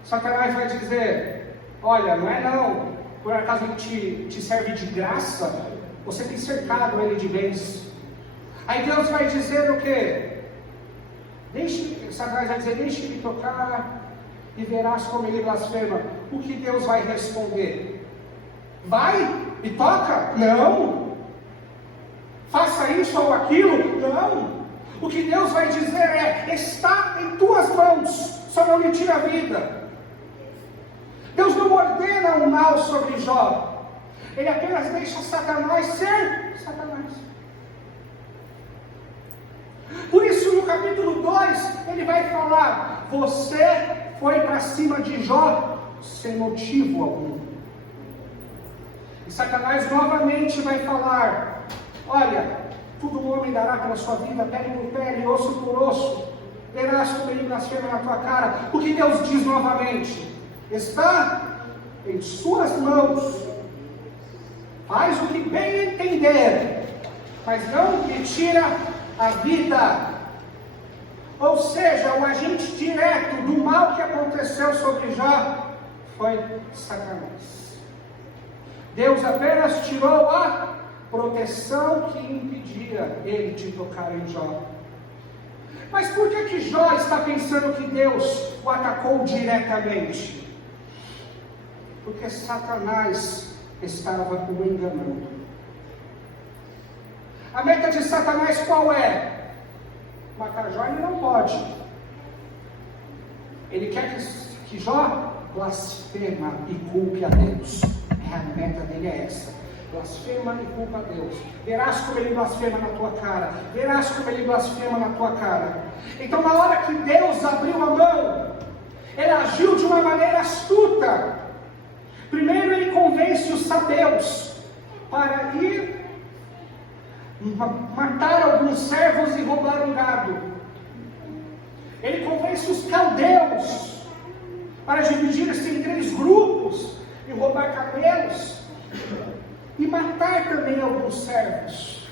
Satanás vai dizer: olha, não é não, por acaso ele te serve de graça, você tem cercado ele de bens. Aí Deus vai dizer o quê? Satanás vai dizer: deixe-me tocar e verás como ele blasfema. O que Deus vai responder? Vai e toca? Não. Faça isso ou aquilo? Não. O que Deus vai dizer é: está em tuas mãos, só não lhe tira a vida. Deus não ordena o mal sobre Jó, Ele apenas deixa Satanás ser Satanás. Por isso no capítulo 2 ele vai falar: você foi para cima de Jó sem motivo algum. E Satanás novamente vai falar: olha, tudo o homem dará pela sua vida, pele por pele, osso por osso, verás como ele blasfema na tua cara. O que Deus diz novamente? Está em suas mãos, faz o que bem entender, mas não lhe tira a vida. Ou seja, o agente direto do mal que aconteceu sobre Jó foi Satanás. Deus apenas tirou a proteção que impedia ele de tocar em Jó. Mas por que Jó está pensando que Deus o atacou diretamente? Porque Satanás estava o enganando. A meta de Satanás qual é? Matar Jó ele não pode. Ele quer que Jó blasfema e culpe a Deus. A meta dele é essa. Blasfema e culpa a Deus. Verás como ele blasfema na tua cara. Verás como ele blasfema na tua cara. Então na hora que Deus abriu a mão, ele agiu de uma maneira astuta. Primeiro ele convence os sabeus para ir matar alguns servos e roubar um gado. Ele convence os caldeus para dividir-se em 3 grupos e roubar camelos e matar também alguns servos.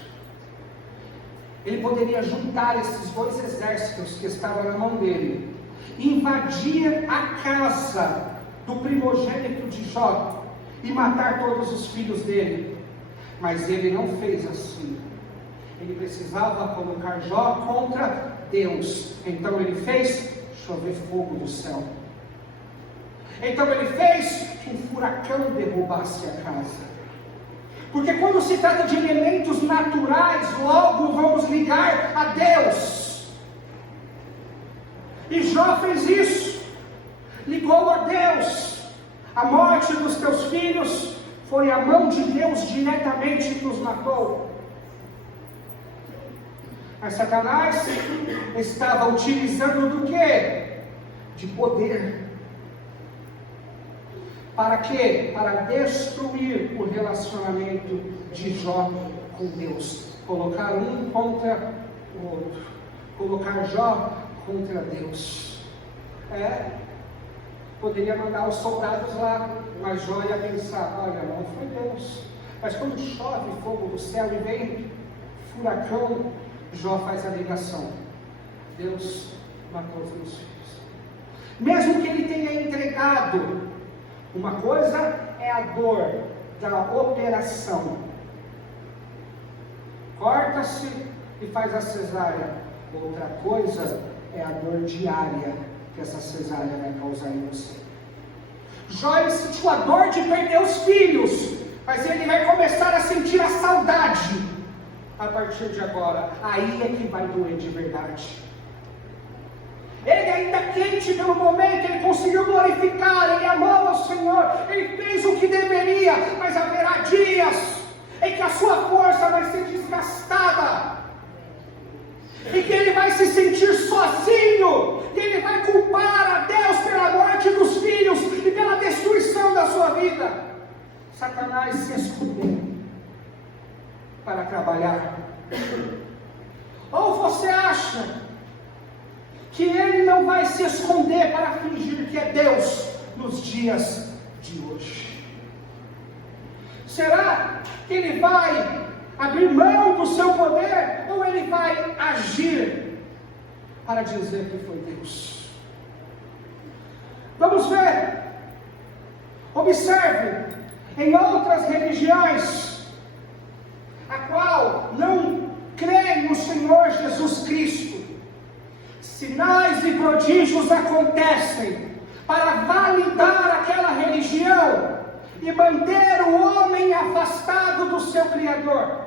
Ele poderia juntar esses 2 exércitos que estavam na mão dele, invadir a casa do primogênito de Jó e matar todos os filhos dele. Mas ele não fez assim. Ele precisava colocar Jó contra Deus. Então ele fez chover fogo do céu. Então ele fez que um furacão derrubasse a casa. Porque quando se trata de elementos naturais, logo vamos ligar a Deus. E Jó fez isso. Ligou a Deus. A morte dos teus filhos foi a mão de Deus diretamente que os matou. Mas Satanás estava utilizando do quê? De poder. Para quê? Para destruir o relacionamento de Jó com Deus. Colocar um contra o outro. Colocar Jó contra Deus. Poderia mandar os soldados lá, mas Jó ia pensar, olha, não foi Deus. Mas quando chove fogo do céu e vem furacão, Jó faz a ligação. Deus matou os meus filhos. Mesmo que ele tenha entregado, uma coisa é a dor da operação. Corta-se e faz a cesárea. Outra coisa é a dor diária que essa cesárea vai causar em você. Jó sentiu a dor de perder os filhos, mas ele vai começar a sentir a saudade a partir de agora. Aí é que vai doer de verdade. Ele ainda quente pelo momento, ele conseguiu glorificar, ele amou ao Senhor, ele fez o que deveria, mas haverá dias em que a sua força vai ser desgastada, e que ele vai se sentir sozinho, e ele vai culpar a Deus pela morte dos filhos e pela destruição da sua vida. Satanás se escondeu para trabalhar. Ou você acha que ele não vai se esconder para fingir que é Deus nos dias de hoje? Será que ele vai abrir mão do seu poder, ou ele vai agir para dizer que foi Deus? Vamos ver. Observe, em outras religiões, a qual não crê no Senhor Jesus Cristo, sinais e prodígios acontecem para validar aquela religião e manter o homem afastado do seu Criador.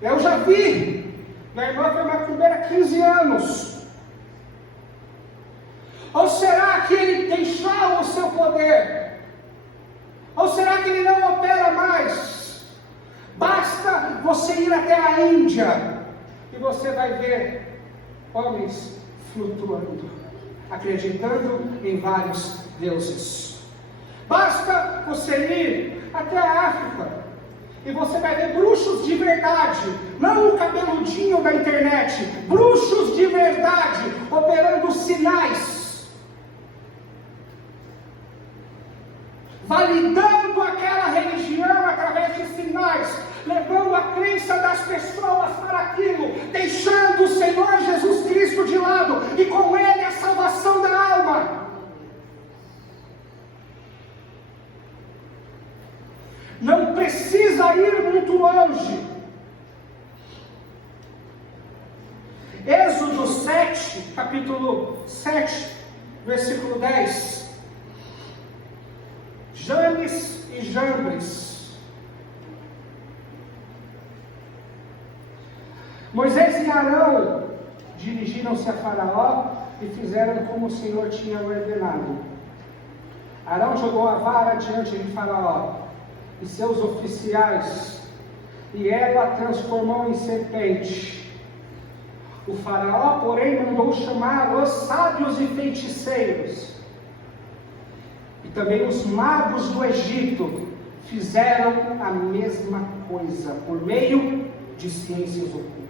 Eu já vi, minha irmã foi macumbeira há 15 anos. Ou será que ele deixou o seu poder? Ou será que ele não opera mais? Basta você ir até a Índia e você vai ver homens flutuando, acreditando em vários deuses. Basta você ir até a África e você vai ver bruxos de verdade, não o cabeludinho da internet, bruxos de verdade, operando sinais, validando aquela religião através de sinais, levando a crença das pessoas para aquilo, deixando o Senhor Jesus Cristo de lado, e com Ele a salvação da alma. Não precisa ir muito longe. 7, capítulo 7, versículo 10. Janes e Jambres. Moisés e Arão dirigiram-se a Faraó e fizeram como o Senhor tinha ordenado. Arão jogou a vara diante de Faraó e seus oficiais, e ela a transformou em serpente. O Faraó, porém, mandou chamar os sábios e feiticeiros. E também os magos do Egito fizeram a mesma coisa, por meio de ciências ocultas.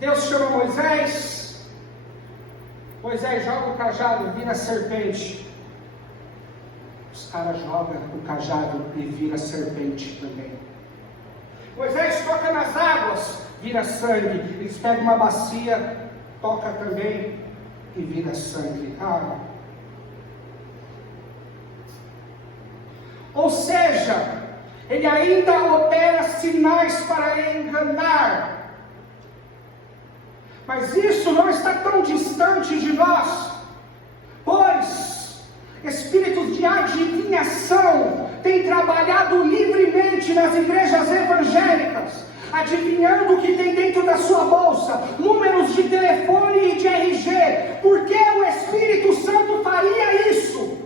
Deus chama Moisés. Moisés joga o cajado, vira serpente. Os caras jogam o cajado e vira serpente também. Moisés toca nas águas, vira sangue. Eles pegam uma bacia, toca também e vira sangue. Ou seja, ele ainda opera sinais para enganar. Mas isso não está tão distante de nós, pois espíritos de adivinhação têm trabalhado livremente nas igrejas evangélicas, adivinhando o que tem dentro da sua bolsa, números de telefone e de RG. Por que o Espírito Santo faria isso?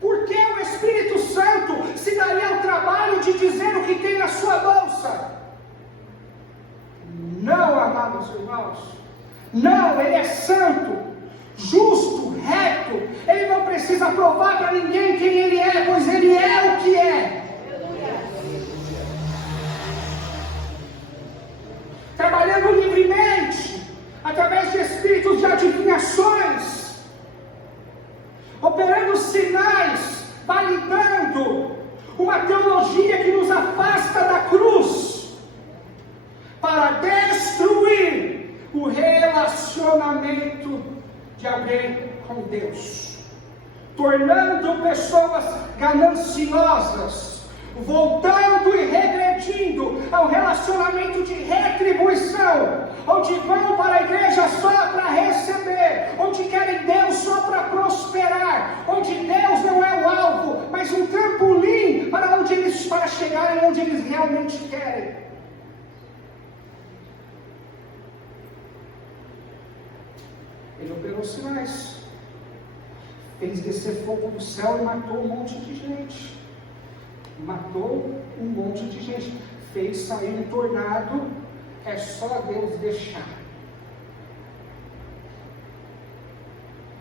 Por que o Espírito Santo se daria o trabalho de dizer o que tem na sua bolsa? Não, amados irmãos, não, ele é santo, justo, reto. Ele não precisa provar para ninguém quem ele é, pois ele é o que é. Trabalhando livremente, através de espíritos de adivinhações, operando sinais, validando uma teologia que nos afasta da cruz, para destruir o relacionamento de alguém com Deus, tornando pessoas gananciosas, voltando e regredindo ao relacionamento de retribuição, onde vão para a igreja só para receber, onde querem Deus só para prosperar, onde Deus não é o alvo, mas um trampolim para chegarem onde eles realmente querem. Ele operou sinais, fez descer fogo do céu e matou um monte de gente. Fez sair um tornado. É só Deus deixar.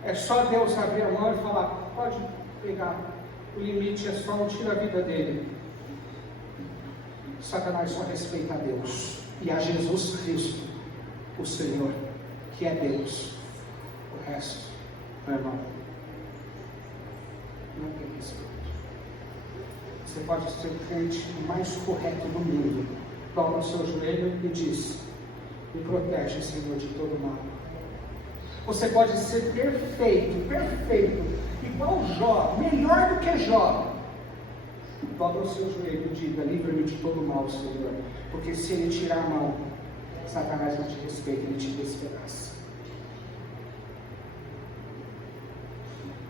É só Deus abrir a mão e falar: pode pegar, o limite é só um tira a vida dele. Satanás só respeita a Deus e a Jesus Cristo, o Senhor, que é Deus. O resto, meu irmão, não tem respeito. Você pode ser o crente mais correto do mundo, dobra o seu joelho e diz: me protege, Senhor, de todo mal. Você pode ser perfeito, igual Jó, melhor do que Jó. Dobra o seu joelho e diga: livra-me de todo mal, Senhor. Porque se ele tirar a mão, Satanás não te respeita, ele te despedaça.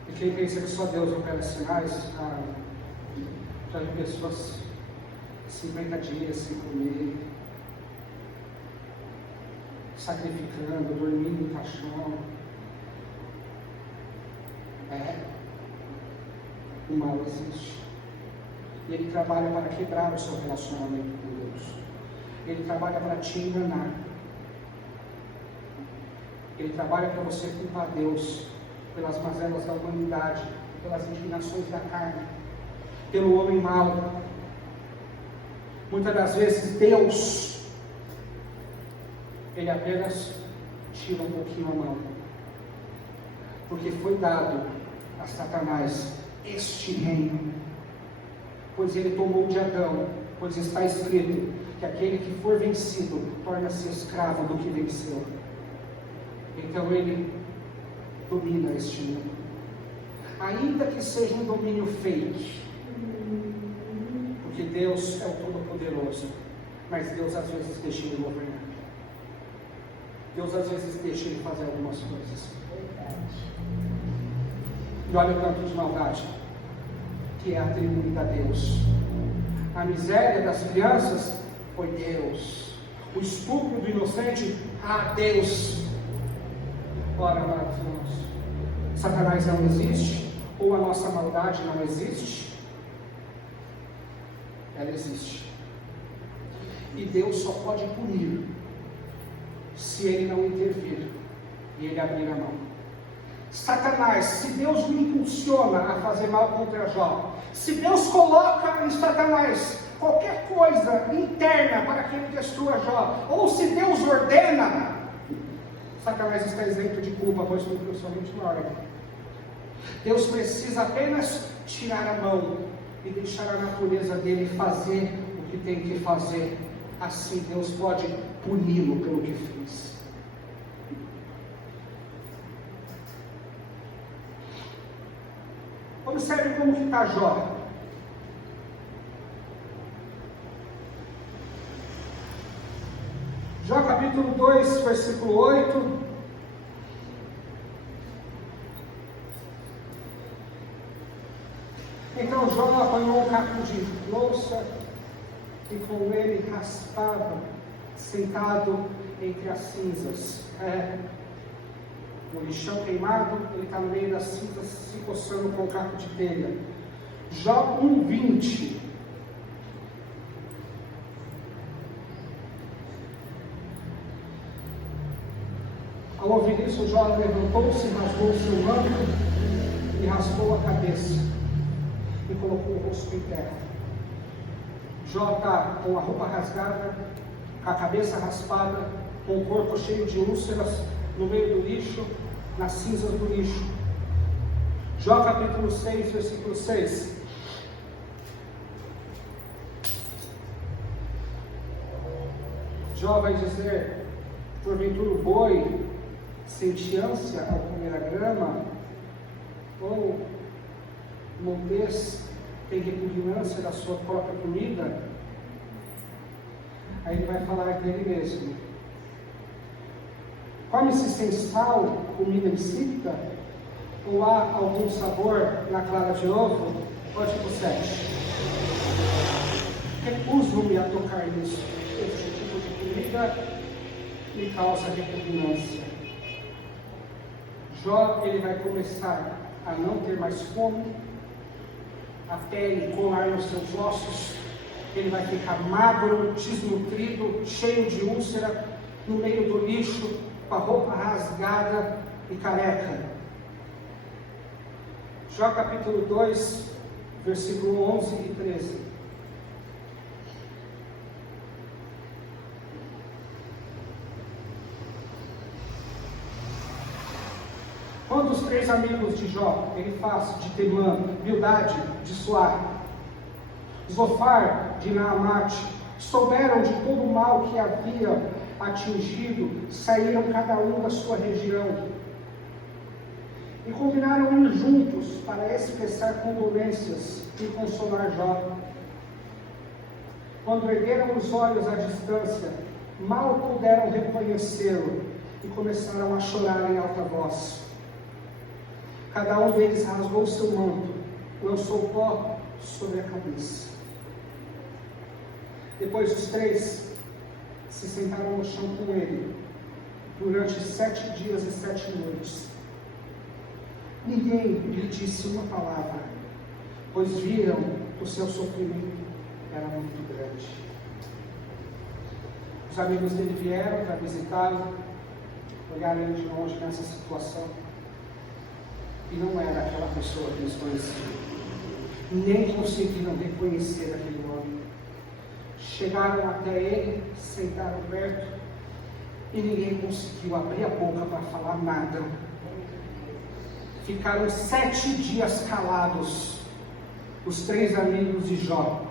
E quem pensa que só Deus opera sinais, já vi pessoas 50 dias sem comer, sacrificando, dormindo no caixão. O mal existe. E ele trabalha para quebrar o seu relacionamento com Deus. Ele trabalha para te enganar. Ele trabalha para você culpar Deus pelas mazelas da humanidade, pelas inclinações da carne, pelo homem mau. Muitas das vezes Deus, ele apenas tira um pouquinho a mão, porque foi dado a Satanás este reino, pois ele tomou de Adão, pois está escrito que aquele que for vencido torna-se escravo do que venceu. Então ele domina este mundo, ainda que seja um domínio fake, porque Deus é o Todo-Poderoso. Mas Deus às vezes deixa ele governar. Deus às vezes deixa ele fazer algumas coisas. E olha o tanto de maldade que é atribuída a Deus. A miséria das crianças foi Deus. O estupro do inocente, a Deus. Ora, amados irmãos, Satanás não existe? Ou a nossa maldade não existe? Ela existe. E Deus só pode punir se ele não intervir e ele abrir a mão. Satanás, se Deus o impulsiona a fazer mal contra Jó, se Deus coloca em Satanás qualquer coisa interna para que ele destrua Jó, ou se Deus ordena, Satanás está isento de culpa, pois cumpriu somente uma ordem. Deus precisa apenas tirar a mão e deixar a natureza dele fazer o que tem que fazer. Assim Deus pode puni-lo pelo que fez. Observe como que está Jó. Jó capítulo 2, versículo 8. Então Jó apanhou um caco de louça e com ele raspava, sentado entre as cinzas. O lixão queimado, ele está no meio das cinzas, se coçando com um caco de telha. Jó 1:20. Ao ouvir isso, Jó levantou-se, rasgou o seu manto e raspou a cabeça e colocou o rosto em terra. Jó está com a roupa rasgada, com a cabeça raspada, com o corpo cheio de úlceras, no meio do lixo, nas cinzas do lixo. Jó capítulo 6, versículo 6. Jó vai dizer: porventura o boi sente ânsia ao comer a grama, ou montes tem repugnância da sua própria comida? Aí ele vai falar dele mesmo. Come-se sem sal, comida insípida? Ou há algum sabor na clara de ovo? Ótimo 7. Recuso-me a tocar nisso. Este tipo de comida me causa repugnância. Jó, ele vai começar a não ter mais fome, a pele colar nos seus ossos, ele vai ficar magro, desnutrido, cheio de úlcera, no meio do lixo, com a roupa rasgada e careca. Jó capítulo 2, versículo 11 e 13. Quando os 3 amigos de Jó, Elifaz de Temã, Bildade de Suar, Zofar de Naamate, souberam de todo o mal que havia atingido, saíram cada um da sua região e combinaram ir juntos para expressar condolências e consolar Jó. Quando ergueram os olhos à distância, mal puderam reconhecê-lo e começaram a chorar em alta voz. Cada um deles rasgou seu manto, lançou pó sobre a cabeça. Depois os 3 se sentaram no chão com ele, durante 7 dias e 7 noites. Ninguém lhe disse uma palavra, pois viram que o seu sofrimento era muito grande. Os amigos dele vieram para visitá-lo, olharam ele de longe nessa situação, e não era aquela pessoa que eles conheciam, nem conseguiram reconhecer aquele homem. Chegaram até ele, sentaram perto, e ninguém conseguiu abrir a boca para falar nada. Ficaram 7 dias calados, os 3 amigos de Jó,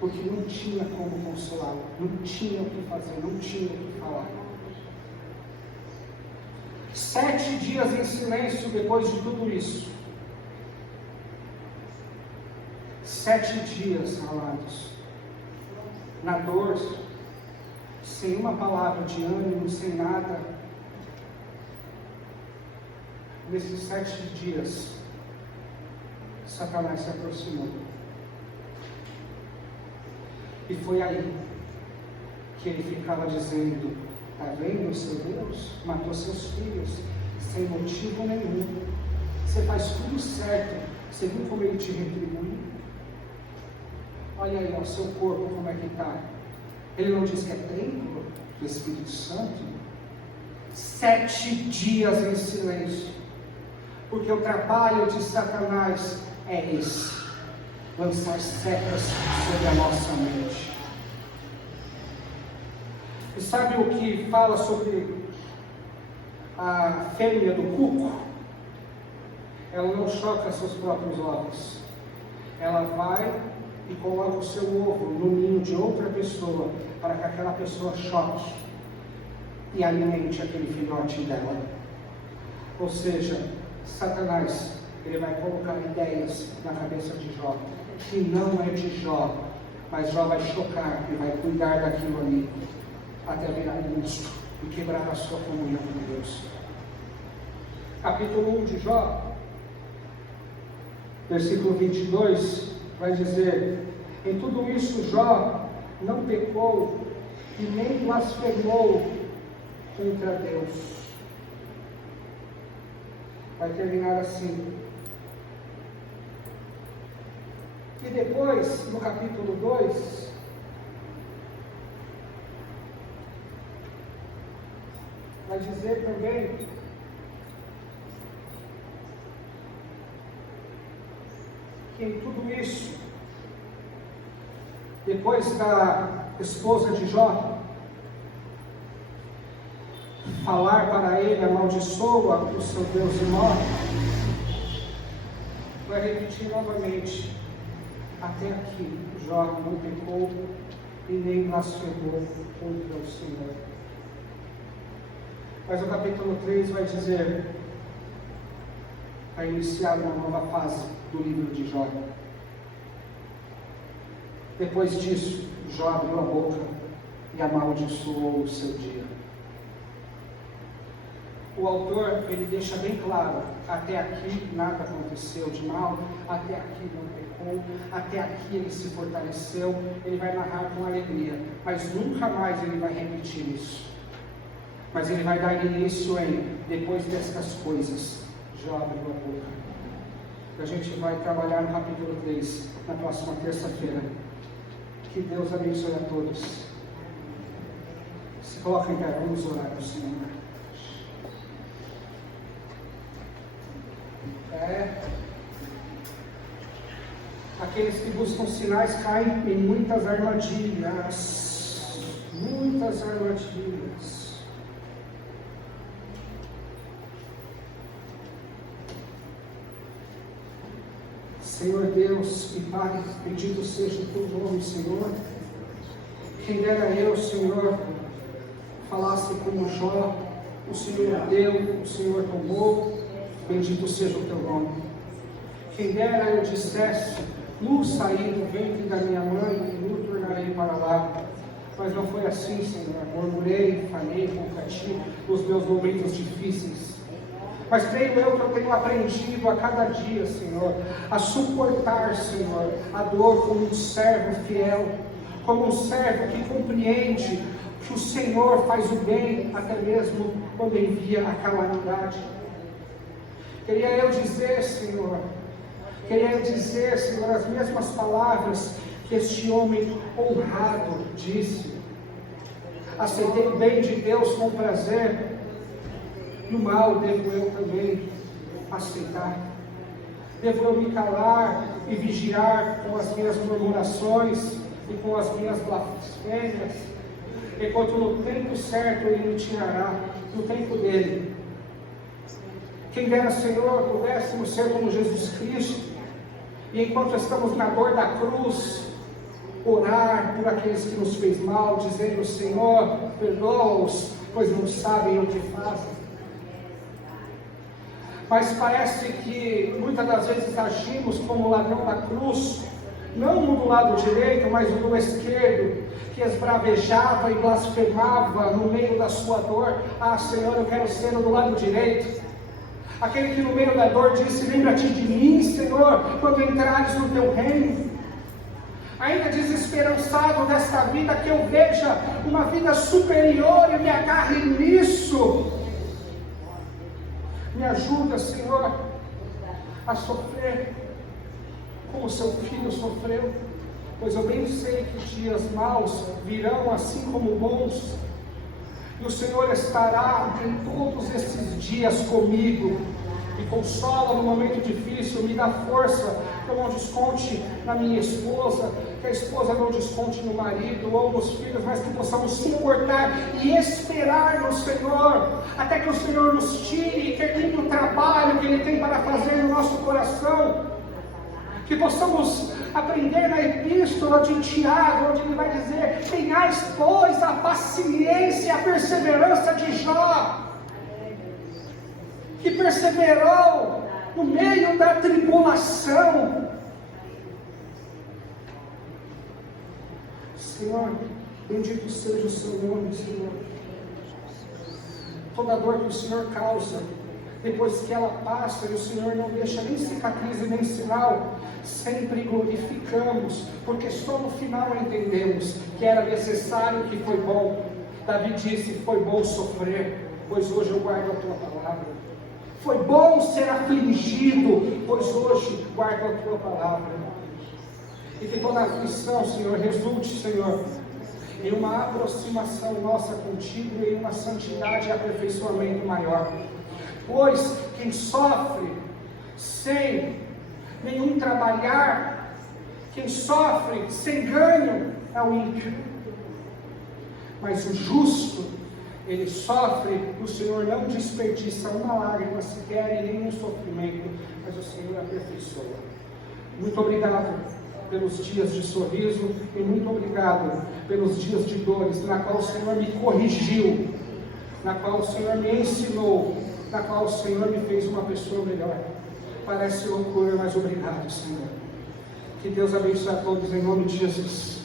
porque não tinha como consolá-lo, não tinha o que fazer, não tinha o que falar. 7 dias em silêncio depois de tudo isso. 7 dias calados. na dor, sem uma palavra de ânimo, sem nada. Nesses 7 dias, Satanás se aproximou. E foi aí que ele ficava dizendo: está vendo o seu Deus? Matou seus filhos, sem motivo nenhum. Você faz tudo certo. Você viu como ele te retribui? Olha aí, o seu corpo como é que está. Ele não diz que é templo do Espírito Santo? 7 dias em silêncio. Porque o trabalho de Satanás é esse: lançar secas sobre a nossa mente. E sabe o que fala sobre a fêmea do cuco? Ela não choca seus próprios ovos. Ela vai e coloca o seu ovo no ninho de outra pessoa, para que aquela pessoa choque e alimente aquele filhote dela. Ou seja, Satanás, ele vai colocar ideias na cabeça de Jó, que não é de Jó, mas Jó vai chocar e vai cuidar daquilo ali, até virar monstro e quebrar a sua comunhão com Deus. Capítulo 1 de Jó, versículo 22, vai dizer: em tudo isso Jó não pecou e nem blasfemou contra Deus. Vai terminar assim. E depois, no capítulo 2, vai dizer também que em tudo isso, depois da esposa de Jó falar para ele: amaldiçoa o seu Deus e morre, vai repetir novamente: até aqui Jó não pecou e nem blasfemou contra o Senhor. Mas o capítulo 3 vai dizer, vai iniciar uma nova fase do livro de Jó. Depois disso, Jó abriu a boca e amaldiçoou o seu dia. O autor, ele deixa bem claro: até aqui nada aconteceu de mal, até aqui não pecou, até aqui ele se fortaleceu. Ele vai narrar com alegria, mas nunca mais ele vai repetir isso. Mas ele vai dar início em: depois destas coisas, Jó abriu a boca. A gente vai trabalhar no capítulo 3, na próxima terça-feira. Que Deus abençoe a todos. Se coloca em pé, vamos orar ao Senhor. Aqueles que buscam sinais caem em muitas armadilhas. Muitas armadilhas. Senhor Deus e Pai, bendito seja o teu nome, Senhor. Quem dera eu, Senhor, falasse como Jó: o Senhor deu, o Senhor tomou, bendito seja o teu nome. Quem dera eu dissesse: nu saí do ventre da minha mãe e nu tornarei para lá. Mas não foi assim, Senhor. Murmurei, falei contra ti nos meus momentos difíceis. Mas creio eu que eu tenho aprendido a cada dia, Senhor, a suportar, Senhor, a dor como um servo fiel, como um servo que compreende que o Senhor faz o bem até mesmo quando envia a calamidade. Queria eu dizer, Senhor, as mesmas palavras que este homem honrado disse: aceitei o bem de Deus com prazer, e o mal devo eu também aceitar. Devo eu me calar e vigiar com as minhas murmurações e com as minhas blasfêmias, enquanto no tempo certo Ele me tirará, no tempo dele. Quem dera, Senhor, pudéssemos ser como Jesus Cristo, e enquanto estamos na dor da cruz, orar por aqueles que nos fez mal, dizendo: Senhor, perdoa-os, pois não sabem o que fazem. Mas parece que muitas das vezes agimos como o ladrão da cruz, não o do lado direito, mas o do esquerdo, que esbravejava e blasfemava no meio da sua dor. Ah, Senhor, eu quero ser o do lado direito. Aquele que no meio da dor disse: lembra-te de mim, Senhor, quando entrares no teu reino. Ainda desesperançado desta vida, que eu veja uma vida superior e me agarre nisso. Me ajuda, Senhor, a sofrer como seu filho sofreu, pois eu bem sei que dias maus virão assim como bons, e o Senhor estará em todos esses dias comigo, me consola no momento difícil, me dá força, que eu não desconte na minha esposa, que a esposa não desconte no marido ou nos filhos, mas que possamos suportar e esperar no Senhor, até que o Senhor nos tire e termine o trabalho que Ele tem para fazer no nosso coração. Que possamos aprender na epístola de Tiago, onde ele vai dizer: tenhais, pois, a paciência e a perseverança de Jó, que perseverou no meio da tribulação. Senhor, bendito seja o seu nome, Senhor. Toda dor que o Senhor causa, depois que ela passa e o Senhor não deixa nem cicatriz e nem sinal, sempre glorificamos, porque só no final entendemos que era necessário, que foi bom. Davi disse: foi bom sofrer, pois hoje eu guardo a tua palavra. Foi bom ser afligido, pois hoje guardo a tua palavra. E que toda aflição, Senhor, resulte, Senhor, em uma aproximação nossa contigo e em uma santidade e aperfeiçoamento maior. Pois quem sofre sem nenhum trabalhar, quem sofre sem ganho, é o ímpio. Mas o justo, ele sofre, o Senhor não desperdiça uma lágrima sequer e nenhum sofrimento, mas o Senhor aperfeiçoa. Muito obrigado pelos dias de sorriso e muito obrigado pelos dias de dores, na qual o Senhor me corrigiu, na qual o Senhor me ensinou, na qual o Senhor me fez uma pessoa melhor. Parece loucura, mas obrigado, Senhor. Que Deus abençoe a todos em nome de Jesus.